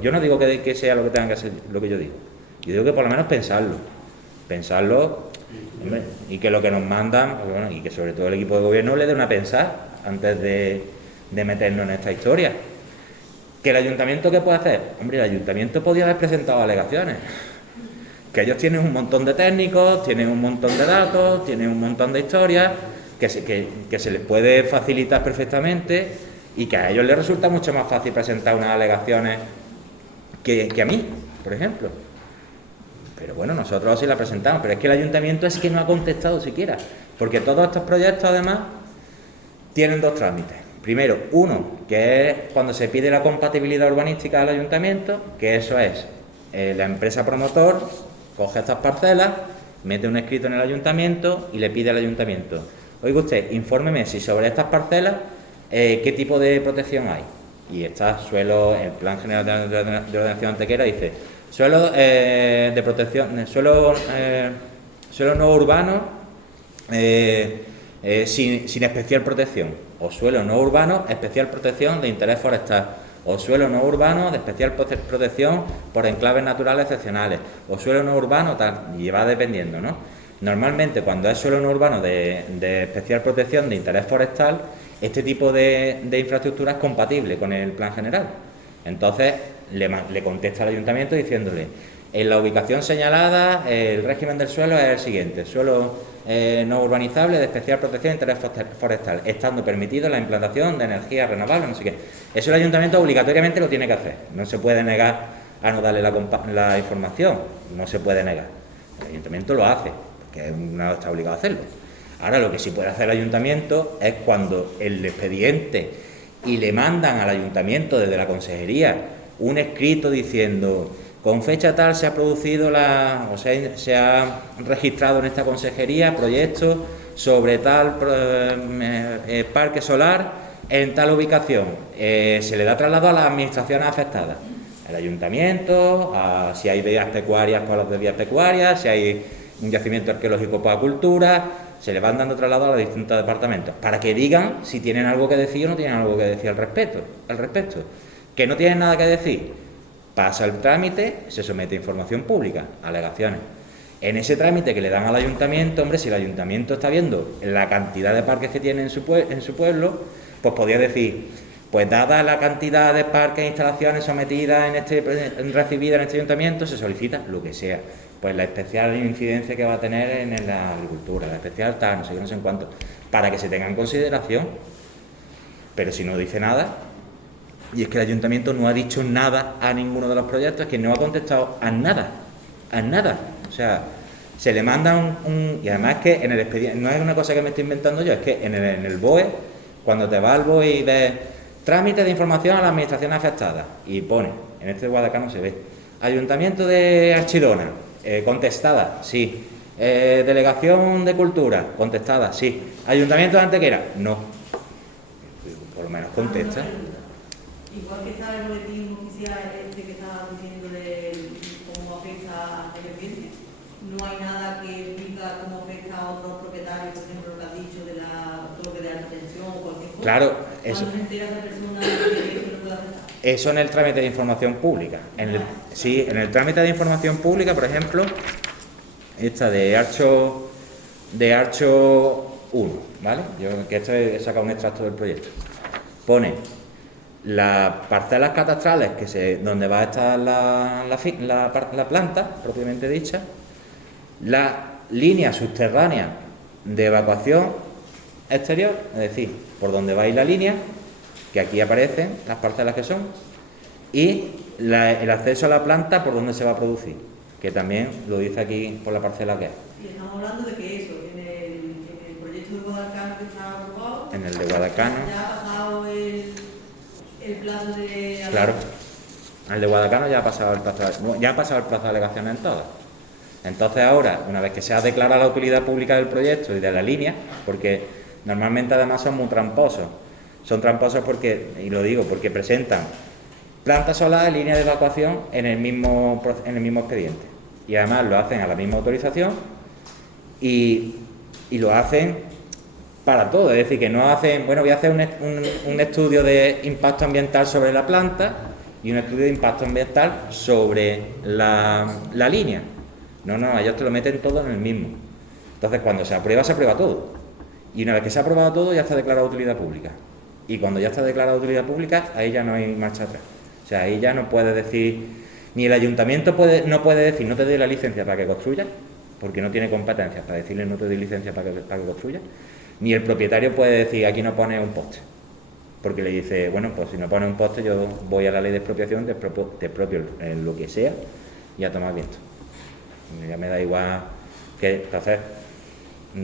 yo no digo que sea lo que tengan que hacer, lo que yo digo. Yo digo que por lo menos pensarlo, hombre, y que lo que nos mandan, pues bueno, y que sobre todo el equipo de gobierno le dé una pensar antes de meternos en esta historia. ¿Que el ayuntamiento qué puede hacer? Hombre, el ayuntamiento podía haber presentado alegaciones. Que ellos tienen un montón de técnicos, tienen un montón de datos, tienen un montón de historias que se les puede facilitar perfectamente y que a ellos les resulta mucho más fácil presentar unas alegaciones que a mí, por ejemplo. Pero bueno, nosotros sí la presentamos, pero es que el ayuntamiento es que no ha contestado siquiera, porque todos estos proyectos además tienen dos trámites. Primero, uno, que es cuando se pide la compatibilidad urbanística del ayuntamiento, que eso es, la empresa promotor coge estas parcelas, mete un escrito en el ayuntamiento y le pide al ayuntamiento: oiga usted, infórmeme si sobre estas parcelas qué tipo de protección hay. Y está suelo, el Plan General de Ordenación Antequera dice: suelo de protección, suelo no urbano sin especial protección, o suelo no urbano especial protección de interés forestal, o suelo no urbano de especial protección por enclaves naturales excepcionales, o suelo no urbano tal, y va dependiendo, ¿no? Normalmente cuando es suelo no urbano de especial protección de interés forestal, este tipo de infraestructura es compatible con el plan general. Entonces le contesta al ayuntamiento diciéndole: en la ubicación señalada el régimen del suelo es el siguiente: suelo no urbanizable de especial protección de interés forestal, estando permitido la implantación de energías renovables, no sé qué. Eso el ayuntamiento obligatoriamente lo tiene que hacer, no se puede negar a no darle la información, no se puede negar. El ayuntamiento lo hace, porque no está obligado a hacerlo. Ahora, lo que sí puede hacer el ayuntamiento es cuando el expediente y le mandan al ayuntamiento desde la consejería un escrito diciendo: con fecha tal se ha producido se ha registrado en esta consejería proyectos sobre tal parque solar en tal ubicación. Se le da traslado a las administraciones afectadas, al ayuntamiento, si hay vías pecuarias, pues a los de vías pecuarias, si hay un yacimiento arqueológico para cultura, se le van dando traslado a los distintos departamentos, para que digan si tienen algo que decir o no tienen algo que decir al respecto. Que no tienen nada que decir, pasa el trámite, se somete a información pública, alegaciones. En ese trámite que le dan al ayuntamiento, hombre, si el ayuntamiento está viendo la cantidad de parques que tiene en su pueblo, pues podría decir: pues dada la cantidad de parques e instalaciones sometidas recibidas en este ayuntamiento, se solicita lo que sea. Pues la especial incidencia que va a tener en la agricultura, la especial tal, no sé qué, no sé en cuánto, para que se tenga en consideración. Pero si no dice nada, y es que el ayuntamiento no ha dicho nada a ninguno de los proyectos, es que no ha contestado a nada. O sea, se le manda y además es que en el expediente, no es una cosa que me estoy inventando yo, es que en el BOE, cuando te vas al BOE y ves trámite de información a las administraciones afectadas, y pone, en este Guadalcanal no se ve, Ayuntamiento de Archidona, contestada, sí. Delegación de Cultura, contestada, sí. Ayuntamiento de Antequera, no. Por lo menos contesta. Igual que está el boletín oficial que estaba diciendo de cómo afecta al medio ambiente, no hay nada que explica cómo afecta a otros propietarios, por ejemplo, lo que has dicho de la torre de alta tensión o cualquier cosa. Claro, eso. ¿Cuándo se entera esa persona de que eso no puede afectar? Eso en el trámite de información pública. Sí, en el trámite de información pública, por ejemplo, esta de Archo 1, ¿vale? Yo que esto he sacado un extracto del proyecto. Pone las parcelas catastrales donde va a estar la planta propiamente dicha, la línea subterránea de evacuación exterior, es decir, por donde va a ir la línea, que aquí aparecen las parcelas que son, y el acceso a la planta por donde se va a producir, que también lo dice aquí por la parcela que es. Y estamos hablando de que eso, en el proyecto de Guadalcano que está aprobado, En el de Guadalcano. ya ha pasado el plazo de... Claro, el de Guadalcano ya ha pasado el plazo de alegaciones en todas. Entonces ahora, una vez que se ha declarado la utilidad pública del proyecto y de la línea, porque normalmente además son muy tramposos, son tramposos porque, y lo digo, porque presentan planta solar, línea de evacuación en el mismo expediente, y además lo hacen a la misma autorización y lo hacen para todo, es decir, que no hacen, bueno, voy a hacer un estudio de impacto ambiental sobre la planta y un estudio de impacto ambiental sobre la línea. No, ellos te lo meten todo en el mismo. Entonces, cuando se aprueba todo. Y una vez que se ha aprobado todo, ya está declarada utilidad pública. Y cuando ya está declarada utilidad pública, ahí ya no hay marcha atrás. O sea, ahí ya no puede decir, ni el ayuntamiento no puede decir, no te doy la licencia para que construyas, porque no tiene competencias para decirle no te doy licencia para que construyas, ni el propietario puede decir, aquí no pone un poste. Porque le dice, bueno, pues si no pone un poste, yo voy a la ley de expropiación, te expropio lo que sea y a tomar viento. Ya me da igual que, entonces,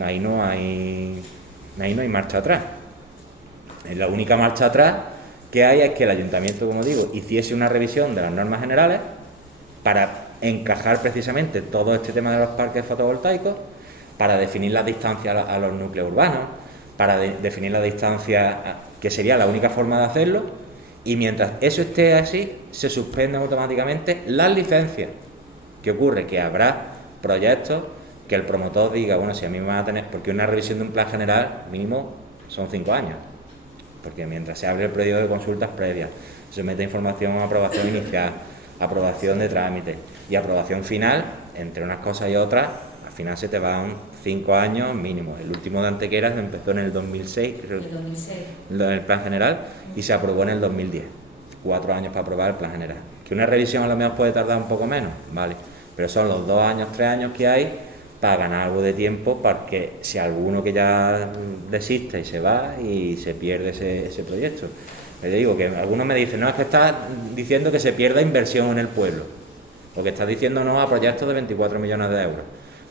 ahí no hay marcha atrás. La única marcha atrás que hay es que el ayuntamiento, como digo, hiciese una revisión de las normas generales para encajar precisamente todo este tema de los parques fotovoltaicos, para definir las distancias a los núcleos urbanos, para definir la distancia, que sería la única forma de hacerlo, y mientras eso esté así, se suspenden automáticamente las licencias. ¿Qué ocurre? Que habrá proyectos que el promotor diga, bueno, si a mí me van a tener, porque una revisión de un plan general mínimo son 5 años, porque mientras se abre el periodo de consultas previas, se mete información a aprobación inicial, aprobación de trámite y aprobación final, entre unas cosas y otras, al final se te van 5 años mínimo. El último de Antequera empezó en el 2006, creo, en el plan general, y se aprobó en el 2010. 4 años para aprobar el plan general. Que una revisión a lo mejor puede tardar un poco menos, vale, pero son los 2 años, 3 años que hay para ganar algo de tiempo, para que si alguno que ya desiste y se va y se pierde ese proyecto. Le digo que algunos me dicen, no, es que estás diciendo que se pierda inversión en el pueblo, o que estás diciendo no a proyectos de 24 millones de euros.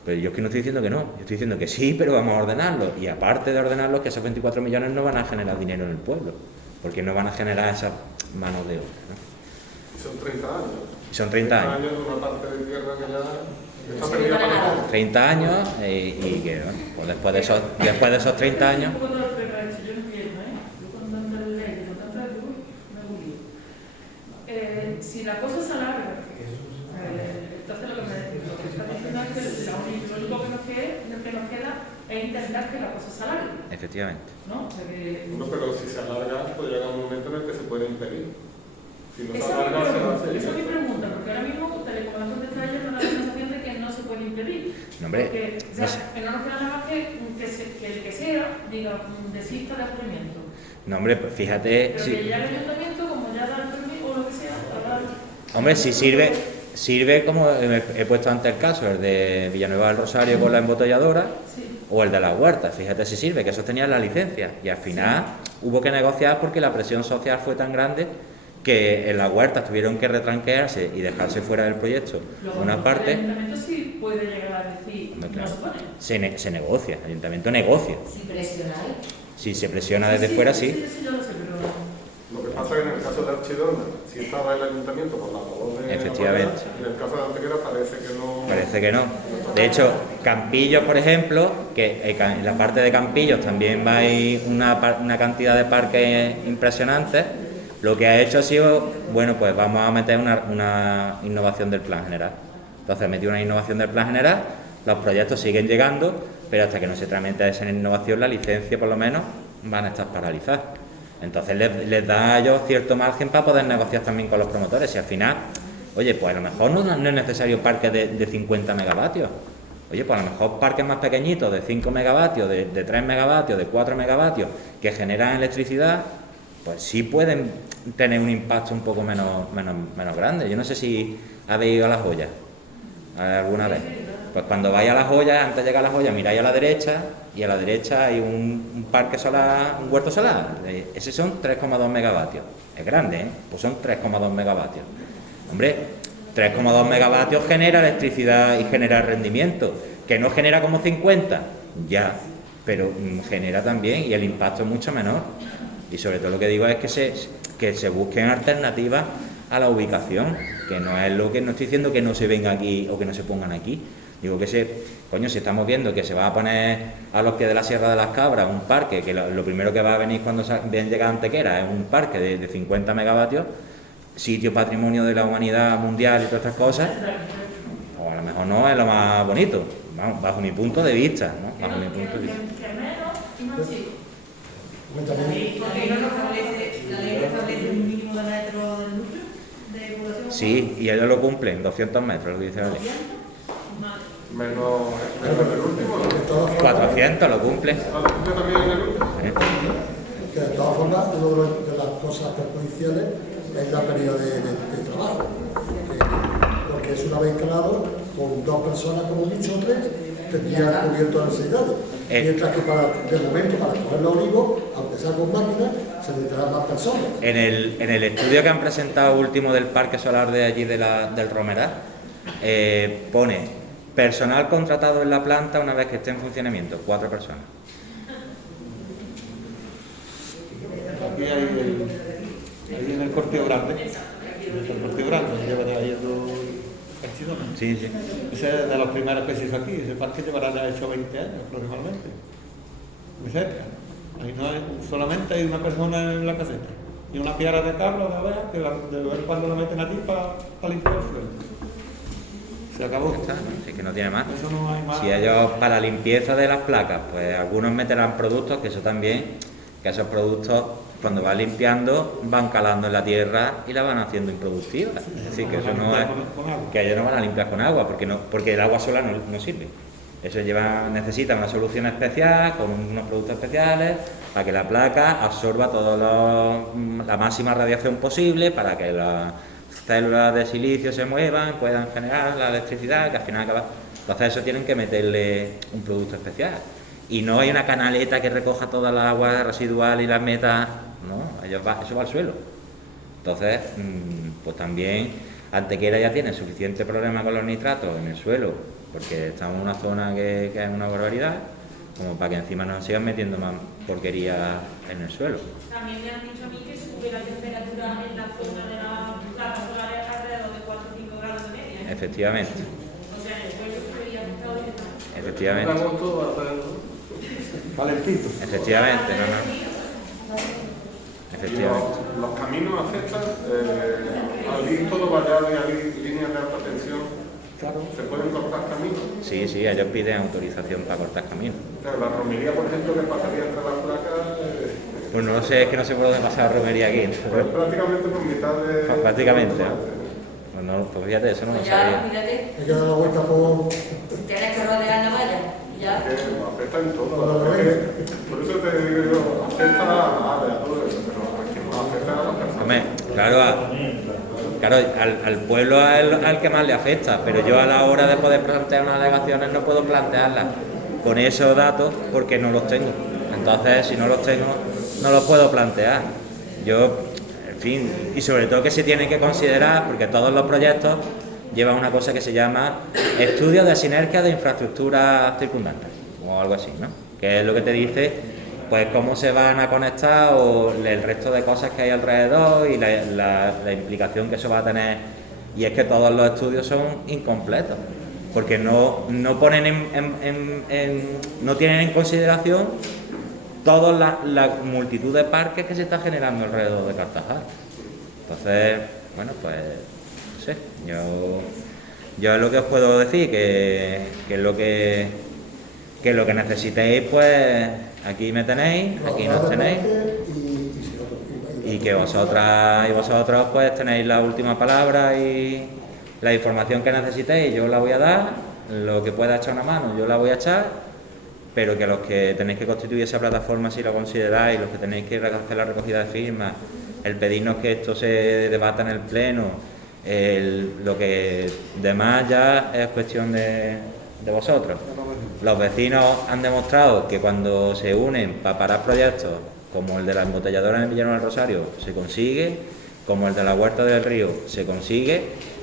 Pero yo es que no estoy diciendo que no, yo estoy diciendo que sí, pero vamos a ordenarlo, y aparte de ordenarlo, que esos 24 millones no van a generar dinero en el pueblo, porque no van a generar esas manos de obra, ¿no? Son 30 años. Y son 30 años. 30 años de una parte de tierra que ya está perdida para todo. 30 años y que, bueno, pues después de esos 30 años... Yo no entiendo, yo cuando ando en ley, yo tanto me bullo. Si la cosa se alarga, entonces lo que está diciendo es que lo único que nos queda es intentar que la cosa se alargue. Efectivamente. ¿No? O sea que... No, pero si se alarga, puede llegar un momento en el que se puede impedir. Si no se Esa alarga, se va a es hacer. mi pregunta, porque ahora mismo Telecomunicaciones de Estrella nos da la sensación de que no se puede impedir. No, hombre, Porque, o sea, no sé. que no nos queda nada más que el que sea diga, desista de aburrimiento. No, hombre, pues fíjate... Pero si, que ya el ayuntamiento, como ya da el permiso o lo que sea, ahora... hombre, si sirve como he puesto antes el caso, el de Villanueva del Rosario con la embotelladora, Sí. o el de las huertas, fíjate si sirve, que esos tenían la licencia, y al final hubo que negociar porque la presión social fue tan grande que en las huertas tuvieron que retranquearse y dejarse fuera del proyecto una parte. El ayuntamiento sí puede llegar a decir, Hombre, no claro, se pone. se negocia, el ayuntamiento negocia. Si presionáis. Si se presiona desde fuera, sí. Sí, yo lo sé, pero... Lo que pasa es que en el caso de Archidona, si estaba el ayuntamiento por la labor de... Efectivamente. En el caso de Antequera parece que no... Parece que no. De hecho, Campillos, por ejemplo, que en la parte de Campillos también va a ir una cantidad de parques impresionantes, lo que ha hecho ha sido, bueno, pues vamos a meter una innovación del plan general. Entonces, metió una innovación del plan general, los proyectos siguen llegando, pero hasta que no se tramite esa innovación, la licencia, por lo menos, van a estar paralizadas. Entonces, les da a ellos cierto margen para poder negociar también con los promotores. Y al final, oye, pues a lo mejor no es necesario parques de 50 megavatios. Oye, pues a lo mejor parques más pequeñitos de 5 megavatios, de 3 megavatios, de 4 megavatios, que generan electricidad, pues sí pueden tener un impacto un poco menos grande. Yo no sé si habéis ido a La Joya alguna vez. Pues cuando vais a La Joya, antes de llegar a La Joya, miráis a la derecha y a la derecha hay un parque solar, un huerto solar. Ese son 3,2 megavatios. Es grande, ¿eh? Pues son 3,2 megavatios. Hombre, 3,2 megavatios genera electricidad y genera rendimiento. Que no genera como 50, ya, pero genera también y el impacto es mucho menor. Y sobre todo lo que digo es que se busquen alternativas a la ubicación, que no es lo que no estoy diciendo que no se venga aquí o que no se pongan aquí. Digo que si estamos viendo que se va a poner a los pies de la Sierra de las Cabras un parque, que lo primero que va a venir cuando llega a Antequera es un parque de 50 megavatios, sitio patrimonio de la humanidad mundial y todas estas cosas, o a lo mejor no es lo más bonito, vamos, bajo mi punto de vista, ¿no? Bajo mi punto de vista. Que menos y más chico. La ley no establece un mínimo de metros del núcleo de población. Sí, y ellos lo cumplen, 200 metros, lo que dice la ley. Menos el último, ¿no? 400 lo cumplen. ¿Lo cumple también en el último? Que de todas formas, una de las cosas perjudiciales es la pérdida de trabajo. Porque es una vez instalado, con 2 personas como mucho, 3, tendría cubierto las necesidades. Mientras que de momento, para coger los olivos, aunque sea con máquinas, se necesitarán más personas. En el estudio que han presentado último del parque solar de allí del Romeral, pone personal contratado en la planta una vez que esté en funcionamiento, 4 personas. Aquí hay ahí en el Corteo Grande, el Corteo Grande, donde lleva ahí el Chidona. Sí, sí. Ese es de los primeros que se hizo aquí, ese parque llevará ya hecho 20 años aproximadamente, muy cerca. Ahí no hay, solamente hay una persona en la caseta y una piara de cabros de abejas que de vez en cuando la meten aquí para limpiar el suelo. Se acabó. Está, ¿no? Sí, que no tiene más. Eso no hay más. Si ellos para la limpieza de las placas, pues algunos meterán productos, que eso también, que esos productos cuando van limpiando van calando en la tierra y la van haciendo improductiva. Es decir, que eso no es, que ellos no van a limpiar con agua, porque el agua sola no sirve. Eso necesita una solución especial, con unos productos especiales, para que la placa absorba la máxima radiación posible, para que las células de silicio se muevan, puedan generar la electricidad, que al final acaba. Entonces eso tienen que meterle un producto especial. Y no hay una canaleta que recoja toda la agua residual y las meta, no, eso va al suelo. Entonces, pues también Antequera ya tiene suficiente problema con los nitratos en el suelo, porque estamos en una zona que es una barbaridad, como para que encima nos sigan metiendo más porquería en el suelo. También me han dicho a mí que sube la temperatura en la zona de las placas solares alrededor de 4 o 5 grados de media, ¿eh? Efectivamente. O sea, en el suelo se veía afectado directamente. Efectivamente. Calentito. Efectivamente, no. Efectivamente. Los caminos afectan, al ir todo vallado y al ir líneas de alta tensión, Claro. ¿se pueden cortar caminos? Sí, ellos piden autorización para cortar caminos. Claro, la romería, por ejemplo, que pasaría entre las placas, Pues no lo sé, es que no sé por dónde pasa la romería aquí. pues prácticamente por mitad de... Prácticamente, ¿no? Pues fíjate, eso no lo Pues sabía. ya, mírate, Hay que dar la vuelta por... tienes que rodear la valla y ya. Que afecta en todo. Por eso te digo yo, afecta a todo eso, pero a quien más afecta a las personas. Hombre, claro, al pueblo es al que más le afecta, pero yo a la hora de poder plantear unas alegaciones no puedo plantearlas con esos datos porque no los tengo. Entonces, si no los tengo, no los puedo plantear. Yo, en fin, y sobre todo que se tiene que considerar, porque todos los proyectos llevan una cosa que se llama estudio de sinergia de infraestructuras circundantes, o algo así, ¿no? Que es lo que te dice, pues cómo se van a conectar o el resto de cosas que hay alrededor y la implicación que eso va a tener. Y es que todos los estudios son incompletos, porque no ponen no tienen en consideración toda la multitud de parques que se está generando alrededor de Cartagena. Entonces, bueno, pues no sé, yo es lo que os puedo decir, que lo que necesitéis, pues aquí me tenéis, aquí nos tenéis, y que vosotras y vosotros pues tenéis la última palabra y la información que necesitéis yo la voy a dar, lo que pueda echar una mano yo la voy a echar, pero que los que tenéis que constituir esa plataforma, si lo consideráis, los que tenéis que hacer la recogida de firmas, el pedirnos que esto se debata en el pleno, lo que demás ya es cuestión de de vosotros. Los vecinos han demostrado que cuando se unen para parar proyectos como el de la embotelladora en Villanueva del Rosario se consigue, como el de la Huerta del Río se consigue,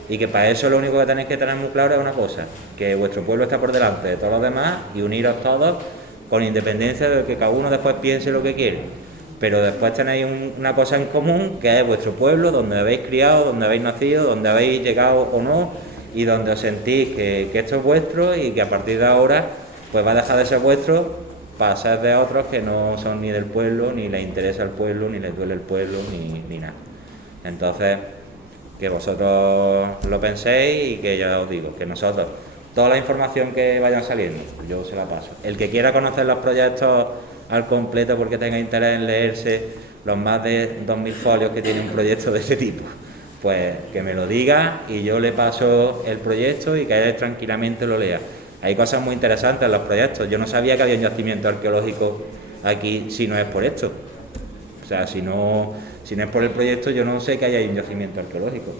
y que para eso lo único que tenéis que tener muy claro es una cosa, que vuestro pueblo está por delante de todos los demás y uniros todos con independencia de que cada uno después piense lo que quiere. Pero después tenéis una cosa en común, que es vuestro pueblo, donde habéis criado, donde habéis nacido, donde habéis llegado o no, y donde os sentís que esto es vuestro y que a partir de ahora pues va a dejar de ser vuestro para ser de otros que no son ni del pueblo, ni les interesa el pueblo, ni les duele el pueblo, ni nada. Entonces, que vosotros lo penséis y que ya os digo, que nosotros, toda la información que vayan saliendo, yo se la paso. El que quiera conocer los proyectos al completo porque tenga interés en leerse los más de 2000 folios que tiene un proyecto de ese tipo, pues que me lo diga y yo le paso el proyecto y que él tranquilamente lo lea. Hay cosas muy interesantes en los proyectos. Yo no sabía que había un yacimiento arqueológico aquí si no es por esto. O sea, si no es por el proyecto, yo no sé que haya un yacimiento arqueológico.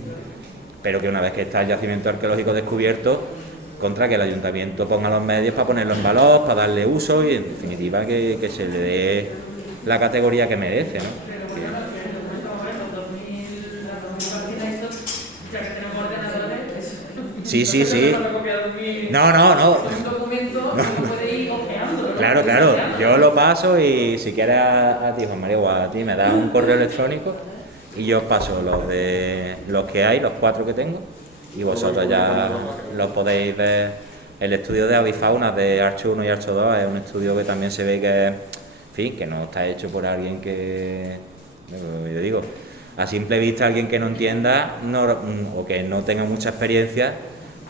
Pero que una vez que está el yacimiento arqueológico descubierto, contra que el ayuntamiento ponga los medios para ponerlo en valor, para darle uso y en definitiva que se le dé la categoría que merece, ¿no? Pero bueno, que los documentos, las 2000 páginas, ya que tenemos ordenadores, Sí. No. Un documento que puede ir ojeando. Claro, yo lo paso y si quieres a ti, Juan María, o a ti me das un correo electrónico y yo os paso los que hay, los 4 que tengo, y vosotros ya los podéis ver. El estudio de avifauna de Archo 1 y Archo 2 es un estudio que también se ve que, en fin, que no está hecho por alguien que, yo digo, a simple vista alguien que no entienda o que no tenga mucha experiencia.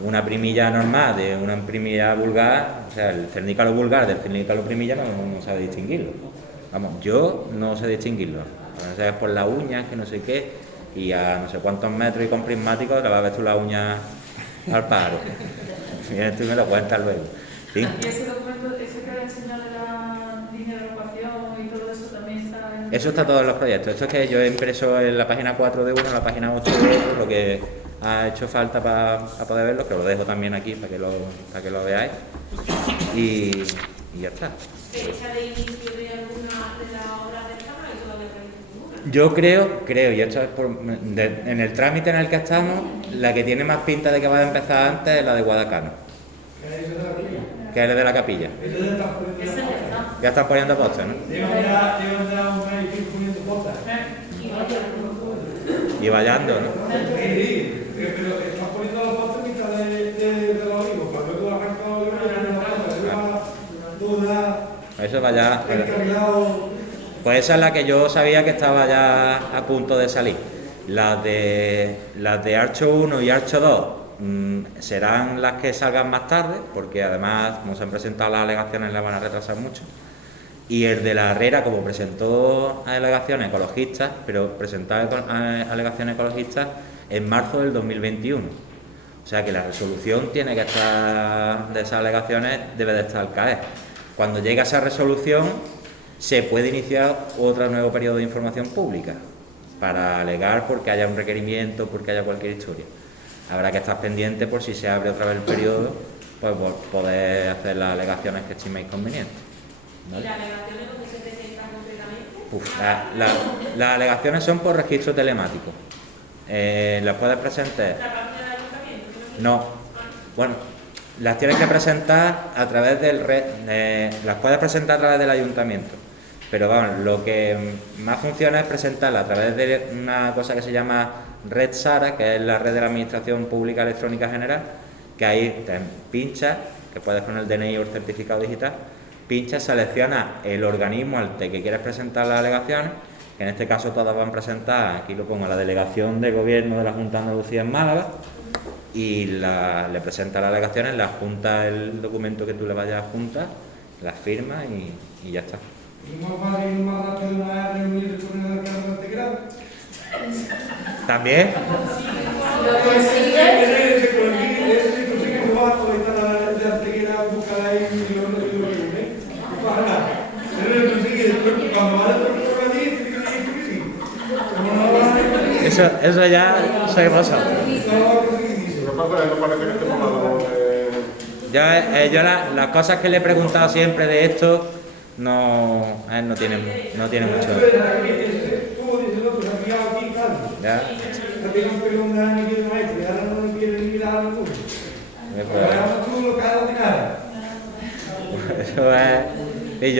Una primilla normal de una primilla vulgar, o sea, el cernícalo vulgar del cernícalo primilla no sabe distinguirlo. Vamos, yo no sé distinguirlo. A veces es por las uñas, que no sé qué, y a no sé cuántos metros y con prismáticos le vas a ver tú las uñas al pájaro. Vienes tú y me lo cuentas luego. ¿Sí? ¿Y ese documento, ese que enseñado de la línea de evacuación y todo eso también está en...? Eso está todo en los proyectos. Esto es que yo he impreso en la página 4 de uno, en la página 8 de otro, lo que ha hecho falta para poder verlo, que lo dejo también aquí para que lo veáis. Y ya está. ¿Fecha de inicio de alguna de las obras de Cámara y todavía no hay ninguna? Yo creo, y esto es en el trámite en el que estamos, la que tiene más pinta de que va a empezar antes es la de Guadacano, que es la de la capilla. Ese ya está. Ya están poniendo postes, ¿no? Y vallando, ¿no? Pero estás poniendo los postes en mitad de los olivos, cuando tú arrancas toda Eso vaya. el carrilado. Pues esa es la que yo sabía que estaba ya a punto de salir. Las de Archo 1 y Archo 2 serán las que salgan más tarde, porque además, como se han presentado las alegaciones, las van a retrasar mucho. Y el de la Herrera, como presentó alegaciones ecologistas, pero presentó alegaciones ecologistas en marzo del 2021. O sea que la resolución tiene que estar, de esas alegaciones, debe de estar al caer. Cuando llegue a esa resolución, se puede iniciar otro nuevo periodo de información pública para alegar porque haya un requerimiento, porque haya cualquier historia. Habrá que estar pendiente por si se abre otra vez el periodo, pues poder hacer las alegaciones que estiméis convenientes. ¿Vale? ¿Y las alegaciones dónde se presentan concretamente? Las alegaciones son por registro telemático. Las puedes presentar. ¿La página del ayuntamiento? No. Bueno, las tienes que presentar a través las puedes presentar a través del ayuntamiento. Pero vamos, lo que más funciona es presentarla a través de una cosa que se llama Red SARA, que es la red de la Administración Pública Electrónica General, que ahí te pinchas, que puedes poner el DNI o el certificado digital, pinchas, seleccionas el organismo al que quieres presentar las alegaciones, que en este caso todas van presentadas, aquí lo pongo, a la Delegación de Gobierno de la Junta de Andalucía en Málaga, y le presenta las alegaciones, le adjunta el documento que tú le vayas a adjuntar, las firmas y ya está. ¿Y más fácil y más rápido una reunión con el alcalde de Antequera? También, Lo consigues. Se consigue un vato y está de Antequera, buscar ahí y lo reúne. No pasa nada. Pero consigue después, cuando vaya por el allí, tiene que decir que sí. Como no va a eso ya soy vosotros. Lo que pasa es que no parece que estemos hablando Yo las cosas que le he preguntado siempre de esto, no, a él no tiene mucho. ¿Cómo dice no? Pues aquí aquí, claro. Ya. También un pelón de año que no maestro, y ahora no quiere ir a algo. Ahora tú lo que hagas de nada. Eso es. Y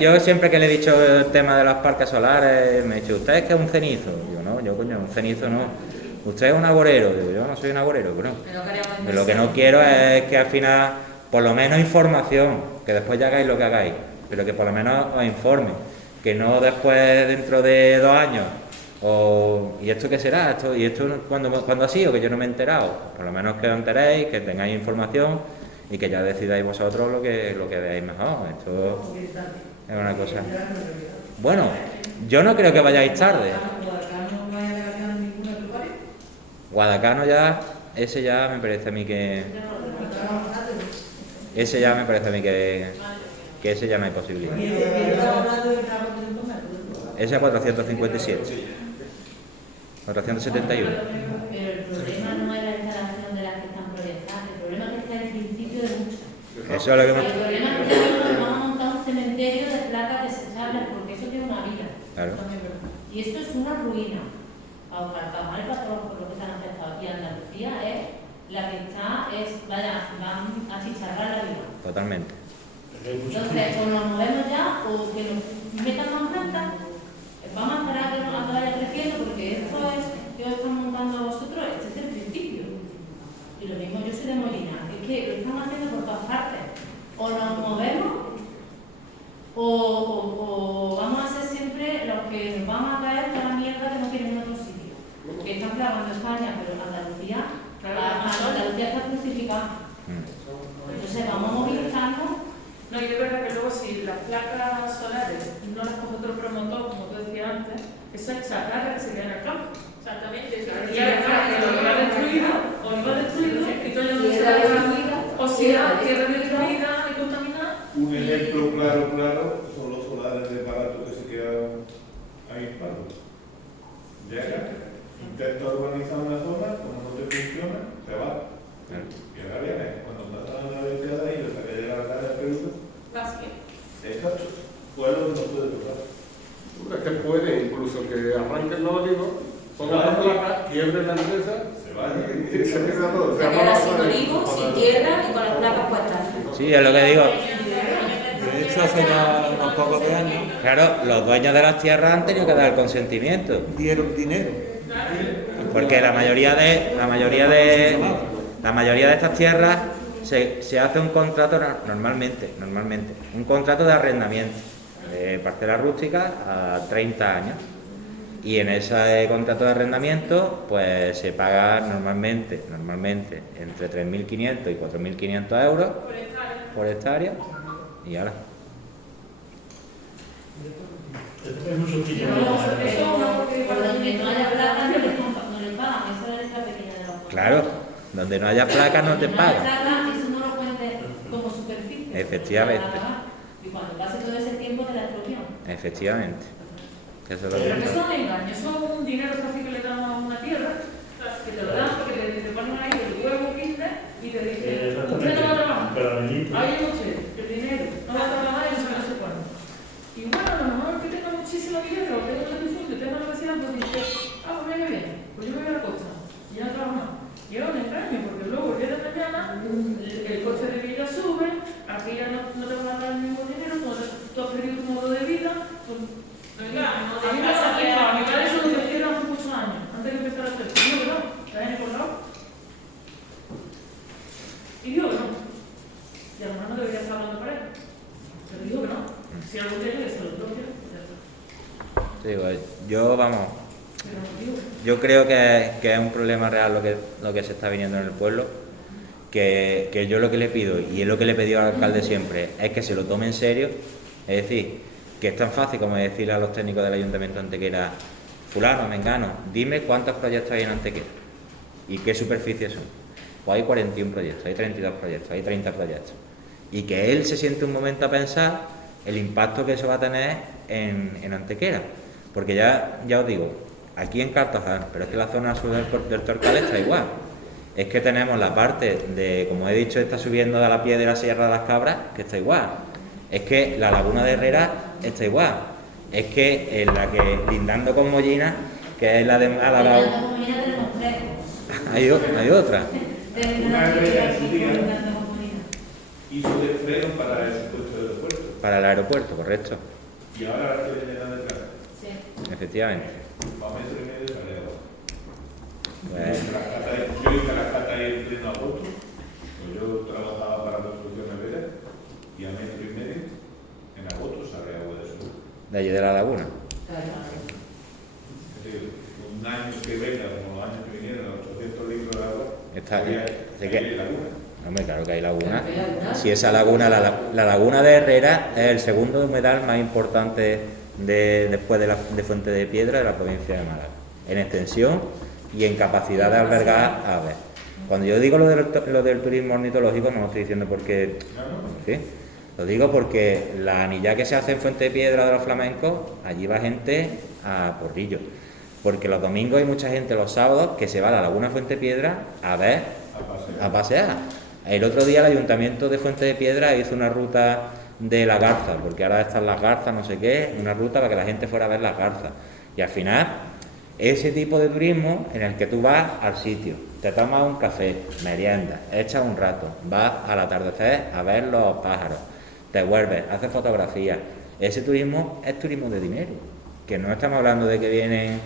yo siempre que le he dicho el tema de los parques solares, me he dicho, ¿usted es que es un cenizo? Digo, no, yo coño, un cenizo no. ¿Usted es un agorero? Digo, yo no soy un agorero, pero no. Lo que no quiero es que al final, por lo menos información, que después ya hagáis lo que hagáis, pero que por lo menos os informe, que no después dentro de 2 años, ¿y esto qué será? ¿Y esto cuándo ha sido? Que yo no me he enterado. Por lo menos que os enteréis, que tengáis información y que ya decidáis vosotros lo que veáis mejor. Esto es una cosa. Bueno, yo no creo que vayáis tarde. Guadalcano ya, ese ya me parece a mí que ese ya no hay posibilidad. Ese es 457. 471. Pero el problema no es la instalación de las que están proyectadas, el problema es que está el principio de muchas. Eso es lo que El problema es que vamos a montar un cementerio de placas desechables porque eso tiene una vida. Claro. Y esto es una ruina. Para Cartagena y para todos los que están afectados. Y Andalucía es la que van a chicharrar la vida. Totalmente. Entonces, o nos movemos ya, o que nos metan más plantas, vamos a esperar a que vaya creciendo, porque esto es que os están montando vosotros, este es el principio. Y lo mismo yo soy de Molina, es que lo están haciendo por todas partes. O nos movemos, o vamos a ser siempre los que nos vamos a caer toda la mierda que no quieren en otro sitio. Que están clavando España, pero Andalucía está crucificada. Entonces vamos a movilizarnos. No, y de verdad que luego si las placas solares no las coge otro promotor, como tú decías antes, eso es chatarra que se queda en el campo. Exactamente. Y ahora que lo ha destruido, o lo ha destruido, y todo el mundo se va a o si la tierra destruida y contaminada. Un ejemplo claro son los solares de barato que se quedan ahí parados. Llega, intenta urbanizar una zona, como no te funciona, se va. Y ahora viene, cuando está la universidad ahí, hasta que llega la cara de Perú. Exacto. Pueblo no puede tocar. Es que puede incluso que arranquen los olivos, pongan la placa, quiebren la empresa, se vaya. Y se empieza todo. Se queda sin olivos, sin tierra y con las placas puestas. Sí, es lo que digo. De hecho, hace ya unos pocos de años Claro, los dueños de las tierras han tenido que dar el consentimiento. dieron dinero. Porque la mayoría de estas tierras se hace un contrato normalmente, un contrato de arrendamiento de parcelas rústicas a 30 años. Y en ese contrato de arrendamiento pues se paga normalmente entre 3.500 y 4.500 euros por hectárea y ahora. Donde no haya placas no le pagan, esa es la letra pequeña de los contratos. Claro, donde no haya placas no te pagan. Eso no lo cuentes como superficie. Efectivamente. Y cuando pase todo ese tiempo de la expropiación. Efectivamente. Eso es lo Pero que... eso es un engaño, eso es un dinero fácil que le dan a una tierra, que te lo dan porque te ponen ahí el huevo quinte y te dicen, usted no va a trabajar, ahí es usted, el dinero, no va a trabajar y no se cuándo. Y bueno, a lo mejor que tenga muchísimo dinero, o tenga un difunto, tenga lo que sea, pues dice, pues viene bien, pues yo me voy a la costa, y ya no trabajo más. Y es un engaño, porque luego el día de mañana el coste de vida sube, aquí ya no te van a dar el mismo dinero, tú has perdido tu modo de vida, pues, a mí me pasa que a mi padre eso lo metieron hace muchos años, antes de empezar a hacer. Y digo que no, ¿está en por lado? Y digo que no. Y a lo mejor no debería estar hablando para él. Pero digo que no. Si algo tiene que ser lo propio, pues ya está. Yo creo que es un problema real lo que se está viniendo en el pueblo, que yo lo que le pido, y es lo que le he pedido al alcalde siempre, es que se lo tome en serio, es decir, que es tan fácil como decirle a los técnicos del Ayuntamiento de Antequera, fulano, mengano, dime cuántos proyectos hay en Antequera y qué superficies son. Pues hay 41 proyectos, hay 32 proyectos, hay 30 proyectos. Y que él se siente un momento a pensar el impacto que eso va a tener en Antequera. Porque ya os digo, aquí en Cartagena, pero es que la zona sur del Torcal está igual. es que tenemos la parte de, como he dicho, está subiendo a la pie de la Sierra de las Cabras, que está igual. Es que la laguna de Herrera está igual. Es que en la que lindando con Mollina, que es la de Málaga. Hay otra. Una Herrera en su día hizo de freno para el supuesto aeropuerto. Para el aeropuerto, correcto. Y ahora la que llena detrás. Sí. Efectivamente. Va a metro y medio sale agua. Pues, Yo hice la cata ahí en pleno agosto. Yo trabajaba para construcción nevera y a metro y medio en agosto sale agua de sur. de allí de la laguna. Es decir, un año que venga, como los años que vinieron, 800 litros de agua, Está había que, laguna. hombre, claro que hay laguna. Si esa laguna, la laguna de Herrera es el segundo humedal más importante después de Fuente de Piedra de la provincia de Málaga, en extensión y en capacidad de albergar aves. Cuando yo digo lo del turismo ornitológico, no lo estoy diciendo porque... ¿sí? Lo digo porque la anilla que se hace en Fuente de Piedra de los flamencos, allí va gente a porrillo. Porque los domingos hay mucha gente, los sábados, que se va a la laguna Fuente de Piedra a pasear. El otro día el Ayuntamiento de Fuente de Piedra hizo una ruta de la garza, porque ahora están las garzas, no sé qué, una ruta para que la gente fuera a ver las garzas. Y al final, ese tipo de turismo en el que tú vas al sitio, te tomas un café, meriendas, echas un rato, vas al atardecer a ver los pájaros, te vuelves, haces fotografías. Ese turismo es turismo de dinero, que no estamos hablando de que vienen...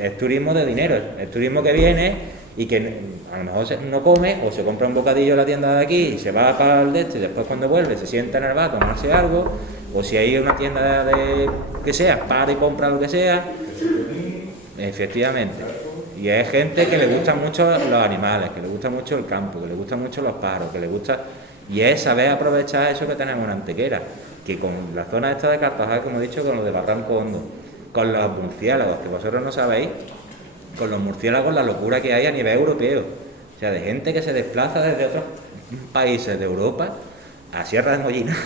Es turismo de dinero, es turismo que viene y que a lo mejor no come o se compra un bocadillo en la tienda de aquí y se va para el de este y después cuando vuelve se sienta en el bar a tomarse algo, o si hay una tienda de que sea, para y compra lo que sea, efectivamente. Y es gente que le gustan mucho los animales, que le gusta mucho el campo, que le gustan mucho los pájaros, que le gusta... Y es saber aprovechar eso que tenemos en Antequera, que con la zona esta de Cartagena, como he dicho, con lo de Barranco Hondo, con los murciélagos, que vosotros no sabéis, con los murciélagos la locura que hay a nivel europeo. O sea, de gente que se desplaza desde otros países de Europa a Sierra de Mollina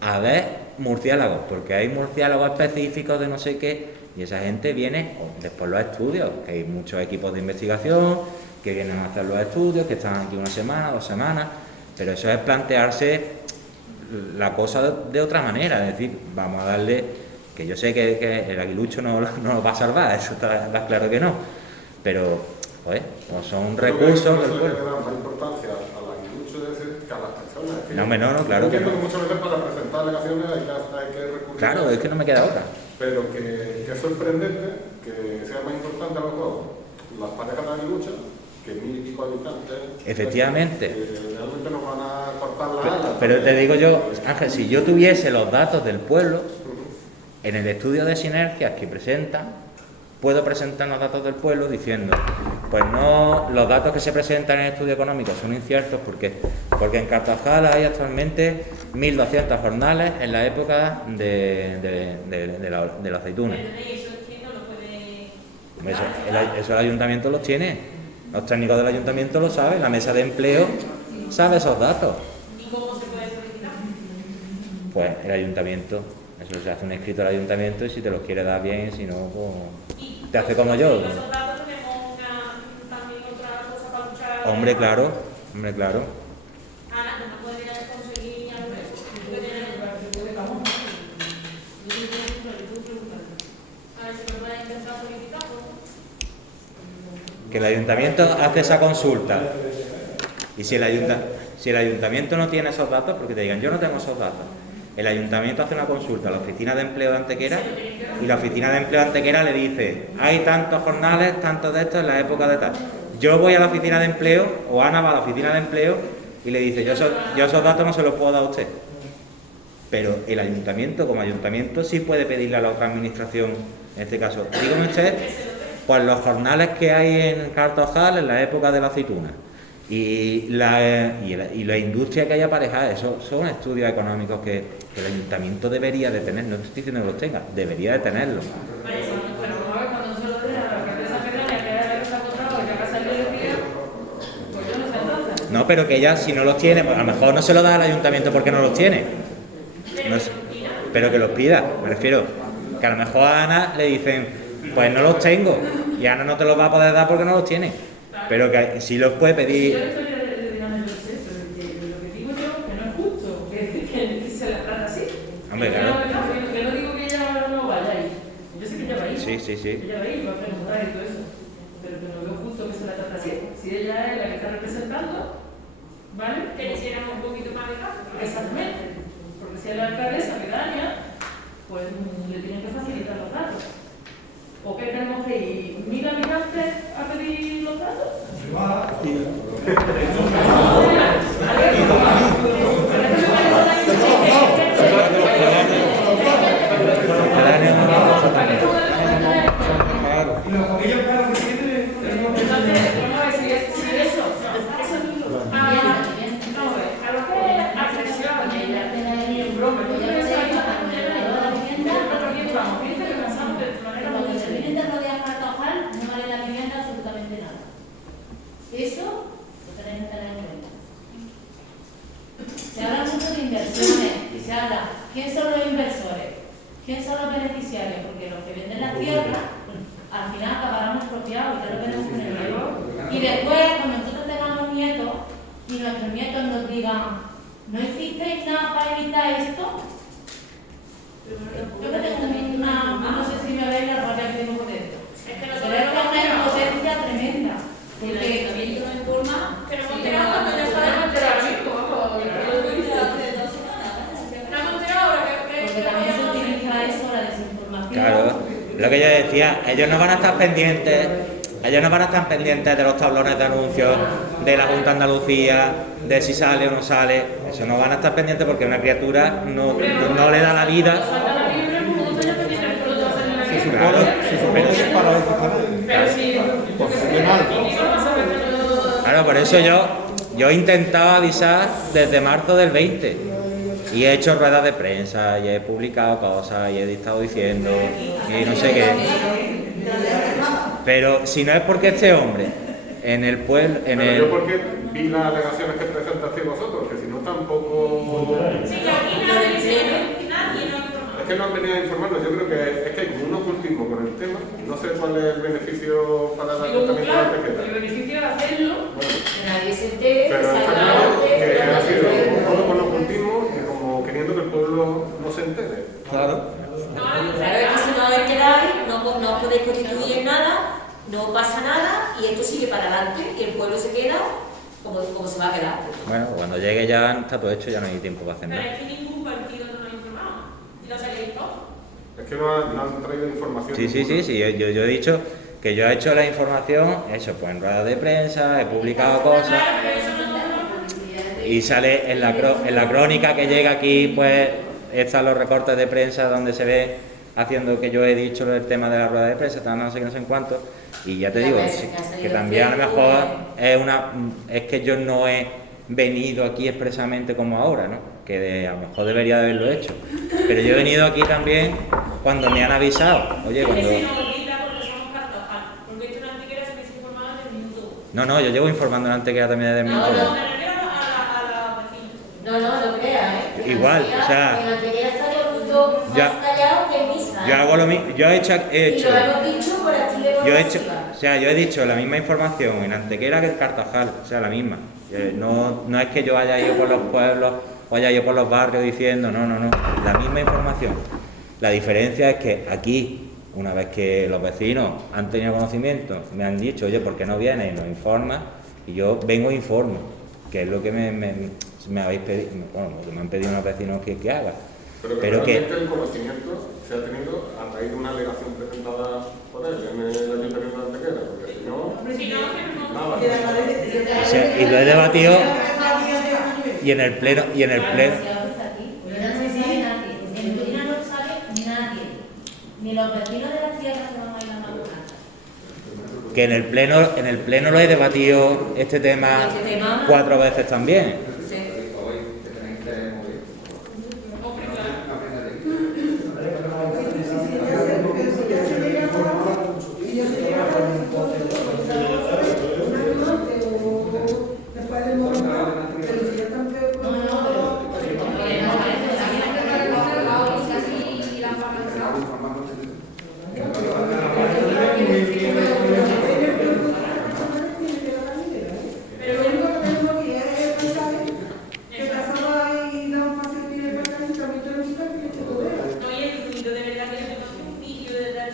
a ver murciélagos, porque hay murciélagos específicos de no sé qué, y esa gente viene, después los estudios, que hay muchos equipos de investigación que vienen a hacer los estudios, que están aquí una semana, 2 semanas, pero eso es plantearse la cosa de otra manera, es decir, vamos a darle, que yo sé que el aguilucho no lo va a salvar, eso está claro que no, pero pues son recursos del pueblo. Le da más importancia al aguilucho que a las personas. No, claro que no. Muchas veces para presentar alegaciones hay que recurrir. Claro, es que no me queda otra. Pero que es sorprendente que sea más importante a lo mejor las parejas de aguiluchos que 1000 y pico habitantes. Efectivamente. Que realmente nos van a cortar las alas. Pero te digo yo, Ángel, si yo tuviese los datos del pueblo, en el estudio de sinergias que presentan, puedo presentar los datos del pueblo diciendo, pues no, los datos que se presentan en el estudio económico son inciertos porque en Cartagena hay actualmente 1200 jornales en la época de la aceituna. Eso el ayuntamiento los tiene, los técnicos del ayuntamiento lo saben, la mesa de empleo sabe esos datos. ¿Y cómo se puede solicitar? Pues el ayuntamiento, eso se hace un escrito al ayuntamiento y si te los quiere dar bien, si no, pues te hace como yo. ¿Esos datos tenemos también otra cosa para luchar? Hombre, claro. Ana, ¿no puedes conseguir algo de eso? A ver si me pueden intentar solicitarlo. Que el ayuntamiento hace esa consulta y si el ayuntamiento no tiene esos datos, porque te digan yo no tengo esos datos, el ayuntamiento hace una consulta a la oficina de empleo de Antequera y la oficina de empleo de Antequera le dice hay tantos jornales, tantos de estos en la época de tal. Yo voy a la oficina de empleo o Ana va a la oficina de empleo y le dice yo esos datos no se los puedo dar a usted, pero el ayuntamiento como ayuntamiento sí puede pedirle a la otra administración, en este caso dígame usted pues los jornales que hay en Cartojal en la época de la aceituna y la industria que hay aparejada. Esos son estudios económicos que el ayuntamiento debería de tener, no estoy diciendo que los tenga, debería de tenerlos. Cuando no se lo den a la alcaldesa Fernández, que ya está encontrado, ya va a salir el día, pues yo no sé entonces. No, pero que ella si no los tiene, pues a lo mejor no se los da al ayuntamiento porque no los tiene. No sé, pero que los pida, me refiero, que a lo mejor a Ana le dicen, pues no los tengo, Y Ana no te los va a poder dar porque no los tiene. Pero que sí los puede pedir. Yo la historia de Ana yo sé, pero lo que digo yo que no es justo que se la trata así. Hombre, claro. Que no digo que ella no vaya ahí. Yo sé que ella va a ir. Sí. Ella va a ir, va a preguntar y todo eso. Pero que no veo justo que se la trate así. Si ella es la que está representando, ¿vale? Que le hiciéramos un poquito más de caso. Exactamente. Porque si es la alcaldesa pedaña, pues le tienen que facilitar los datos. ¿O qué tenemos que ir 1000 habitantes a pedir los datos? Y los comillos claro que tienen. Entonces, vamos a ver si eso. Vamos a ver, a lo que es agresión y broma, yo creo que eso hay vamos, gente que pensamos de manera Cuando muy se vienen de rodear Cartagena, no vale la vivienda absolutamente nada. Eso lo tenéis que tener en cuenta. Se habla mucho de inversiones y se habla, ¿quién son los inversores? ¿Quién son los beneficiarios? Porque los que venden las tierras, al final acabarán expropiados, ya lo veremos en el libro. Y después, cuando nosotros tengamos nietos y nuestros nietos nos digan, ¿no hicisteis nada para evitar esto? Yo que tengo no sé si me veis la rabia que tengo por dentro. Es que Pero es una impotencia tremenda. El ayuntamiento no informa, pero hemos enterado cuando ya sabemos sabemos enterar mismo, vamos. Porque también se utiliza eso, la desinformación. Claro, lo que yo decía, ellos no van a estar pendientes de los tablones de anuncios de la Junta de Andalucía, de si sale o no sale. Eso no van a estar pendientes porque una criatura no le da la vida. Se supone que es para eso también. Pero si Claro, por eso yo he intentado avisar desde marzo del 20 y he hecho ruedas de prensa y he publicado cosas y he estado diciendo y no sé qué. Pero si no es porque este hombre en el pueblo, Yo porque vi las alegaciones que presentasteis vosotros, que si no tampoco... Sí, que aquí nadie nos informa. Es que no han venido a informarnos, yo creo que es que hay como un ocultismo con el tema, no sé cuál es el beneficio para el ayuntamiento de Antequera. el beneficio de hacerlo, Que nadie se entere, Pero está claro que ha sido todo con ocultismo y como queriendo que el pueblo no se entere. Claro. No, Claro, es que si no os enteráis, no podéis constituir nada, no pasa nada y esto sigue para adelante y el pueblo se queda como se va a quedar. bueno, cuando llegue ya está todo hecho, ya no hay tiempo para hacer pero nada. es que ningún partido nos ha informado. Y lo sabéis todo. Es que no han traído información. Sí, yo he dicho que yo he hecho la información, he hecho pues en ruedas de prensa, he publicado cosas y sale en la crónica que llega aquí, pues están los recortes de prensa donde se ve haciendo que yo he dicho el tema de la rueda de prensa, no sé qué, no sé en cuánto, y ya te digo que también a lo mejor es que yo no he venido aquí expresamente como ahora, ¿no? Que a lo mejor debería de haberlo hecho, pero yo he venido aquí también cuando me han avisado, oye, Es que cuando... se nos olvida porque somos Cartagena. Porque esto en Antequera se hubiese informado desde el minuto 1. No, yo llevo informando en Antequera también desde el minuto No, uno. me refiero a la vecina. No creas, ¿eh? Igual, o sea, En Antequera está todo el mundo más ya- callado que en misa. Yo hago lo mismo, yo he hecho, Y lo hemos dicho por activa y por yo he hecho, pasiva. o sea, yo he dicho la misma información en Antequera que en Cartajal, o sea, la misma. No es que yo haya ido por los pueblos o haya ido por los barrios diciendo, no, la misma información. La diferencia es que aquí, una vez que los vecinos han tenido conocimiento, me han dicho, oye, ¿por qué no vienes y nos informas? Y yo vengo e informo, que es lo que me habéis pedido, bueno, lo que me han pedido unos vecinos que haga. Pero que realmente el conocimiento se ha tenido a raíz de una alegación presentada por él en el Ayuntamiento de Antequera, porque si no, nada. O sea, y lo he debatido y en el pleno Yo no sé si hay nadie. En Medina no sabe nadie. Ni los vecinos de las tierras que van a ir a Macunas. que en el pleno lo he debatido este tema 4 veces también.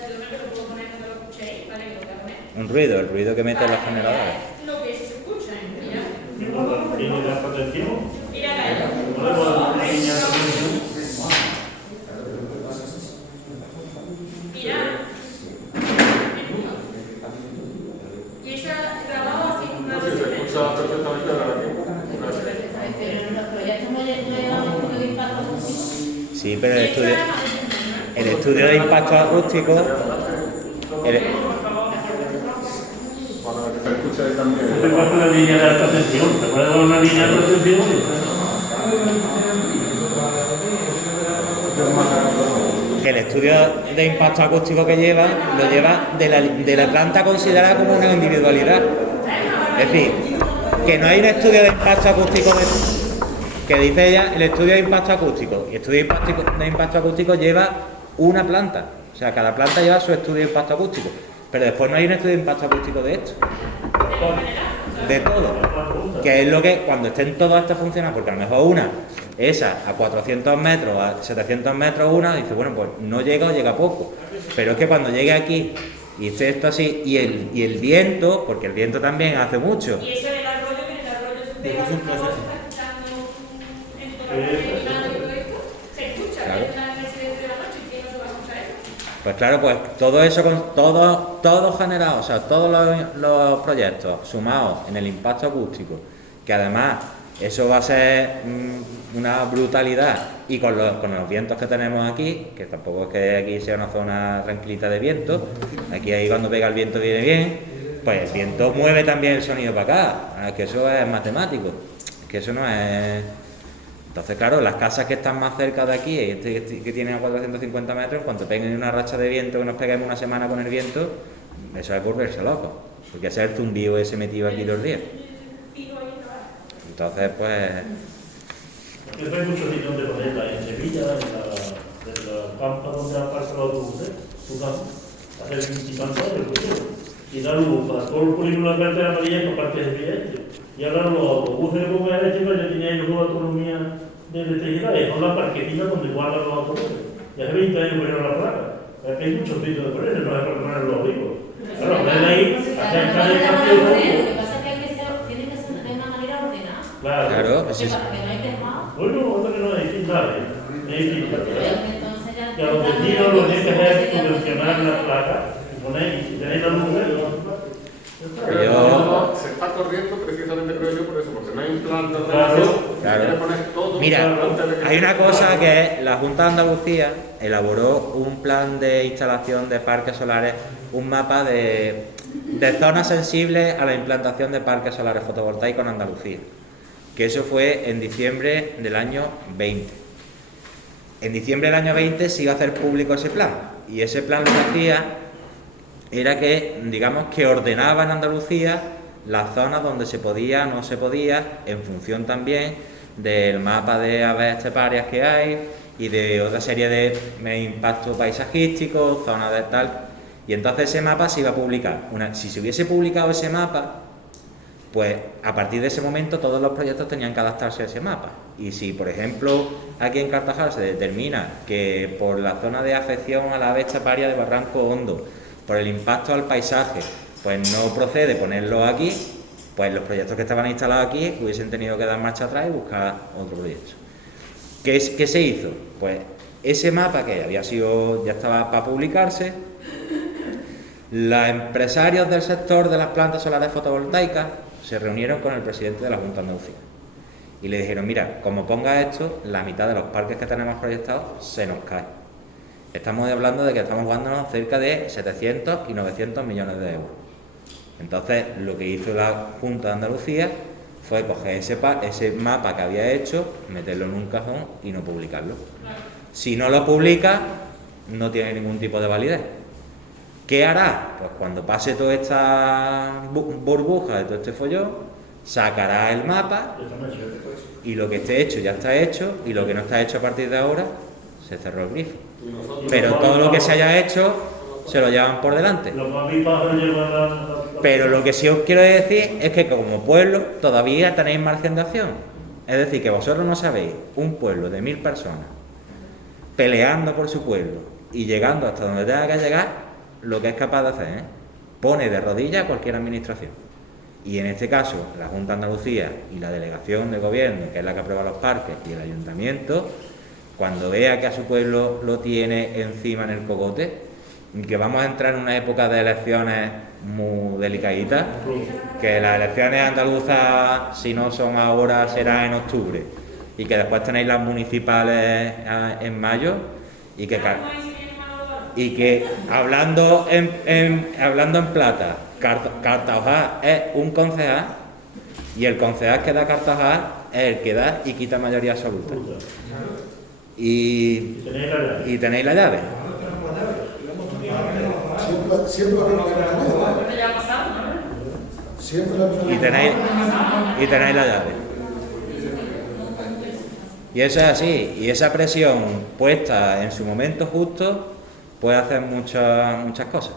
perdona que lo puedo poner cuando lo escuchéis, ¿vale? Que lo voy a poner. Un ruido, el ruido que meten los generadores. Lo que eso se escucha, mira. ¿Y la protección? Mira, Gallo. Mira. Y esa grabado así con una No sé, se escucha perfectamente ahora aquí. Pero en los proyectos no llevan estudio de impacto acústico. Sí, pero el estudio de impacto acústico, Para que se escuche también. ¿Te pasa una línea de alta tensión? ¿Te puede dar una línea de alta tensión? que el estudio de impacto acústico que lleva, lo lleva de la planta considerada como una individualidad. Es decir, que no hay un estudio de impacto acústico que dice ella el estudio de impacto acústico. Y el estudio de impacto acústico lleva una planta. O sea, cada planta lleva su estudio de impacto acústico. Pero después no hay un estudio de impacto acústico de esto. De todo. Que es lo que, cuando estén todas estas funcionando, porque a lo mejor una, esa, a 400 metros, a 700 metros una, dice, bueno, pues no llega o llega poco. Pero es que cuando llegue aquí y esté esto así, y el viento, porque el viento también hace mucho. Y eso del arroyo, que en el arroyo se pega una voz, se está escuchando en todo el todo esto, se escucha, Claro. es una residencia de la noche, ¿quién no se va a escuchar eso? Pues claro, pues todo eso, todo generado, o sea, todos los proyectos sumados en el impacto acústico, que además eso va a ser una brutalidad, y con los vientos que tenemos aquí, que tampoco es que aquí sea una zona tranquilita de viento, aquí ahí cuando pega el viento viene bien, pues el viento mueve también el sonido para acá, que eso es matemático, que eso no es... Entonces, claro, las casas que están más cerca de aquí, que tienen a 450 metros, en cuanto peguen una racha de viento, que nos peguemos una semana con el viento, eso es volverse loco, porque ese es el zumbido ese metido aquí los días. Entonces, pues... Yo hay muchos sitios de ponerla en Sevilla, en la campa donde aparecen los autobuses, hacer un tanto y dar luz para todo el polígono de carretera amarilla con parques de pie. Y ahora los autobuses de bomba eléctrica ya tienen ellos una autonomía de electricidad, y son las parquecitas donde guardan los autobuses. Ya hace 20 años ponieron la placa. Es que hay muchos sitios de poner, no es para poner los vivos. Claro, ponen ahí, hacer cada espacio. Lo que pasa es que tiene que ser de una manera ordenada. Claro, pues sí. Para que no hay dejado. Bueno, otro que no hay nada. Entonces ya... Que a los vecinos lo que hay que hacer es subvencionar las placas y poner, y si tenéis la luz, Se está corriendo precisamente, creo yo, por eso, porque no hay un plan de ordenación. Claro. Que poner todo. Mira, antes de que hay una cosa que es, la Junta de Andalucía elaboró un plan de instalación de parques solares, un mapa de zonas sensibles a la implantación de parques solares fotovoltaicos en Andalucía, que eso fue en diciembre del año 20. En diciembre del año 20 se iba a hacer público ese plan, y ese plan lo que hacía era que, digamos, que ordenaba en Andalucía las zonas donde se podía, no se podía, en función también del mapa de aves esteparias que hay y de otra serie de impactos paisajísticos, zonas de tal. Y entonces ese mapa se iba a publicar. Si se hubiese publicado ese mapa, pues a partir de ese momento todos los proyectos tenían que adaptarse a ese mapa. Y si, por ejemplo, aquí en Cartagena se determina que por la zona de afección a la ave esteparia de Barranco Hondo, por el impacto al paisaje, pues no procede ponerlo aquí, pues los proyectos que estaban instalados aquí hubiesen tenido que dar marcha atrás y buscar otro proyecto. ¿Qué se hizo? Pues ese mapa que había sido, ya estaba para publicarse, los empresarios del sector de las plantas solares fotovoltaicas se reunieron con el presidente de la Junta de Andalucía y le dijeron, mira, como ponga esto, la mitad de los parques que tenemos proyectados se nos cae. Estamos hablando de que estamos jugándonos cerca de 700 y 900 millones de euros. Entonces, lo que hizo la Junta de Andalucía fue coger ese mapa que había hecho, meterlo en un cajón y no publicarlo. Si no lo publica, no tiene ningún tipo de validez. ¿Qué hará? Pues cuando pase toda esta burbuja de todo este follón, sacará el mapa y lo que esté hecho ya está hecho, y lo que no está hecho a partir de ahora se cerró el grifo. Pero todo lo que se haya hecho se lo llevan por delante. Pero lo que sí os quiero decir es que como pueblo todavía tenéis margen de acción. Es decir, que vosotros no sabéis un pueblo de 1000 personas peleando por su pueblo y llegando hasta donde tenga que llegar, lo que es capaz de hacer, ¿eh? Pone de rodillas a cualquier administración. Y en este caso, la Junta de Andalucía y la Delegación de Gobierno, que es la que aprueba los parques, y el Ayuntamiento, cuando vea que a su pueblo lo tiene encima en el cogote, y que vamos a entrar en una época de elecciones muy delicaditas, que las elecciones andaluzas, si no son ahora, serán en octubre, y que después tenéis las municipales en mayo, y que hablando en plata, Cartagena es un concejal, y el concejal que da Cartagena es el que da y quita mayoría absoluta. Y tenéis la llave. Y tenéis la llave. Y eso es así. Y esa presión puesta en su momento justo puede hacer muchas cosas.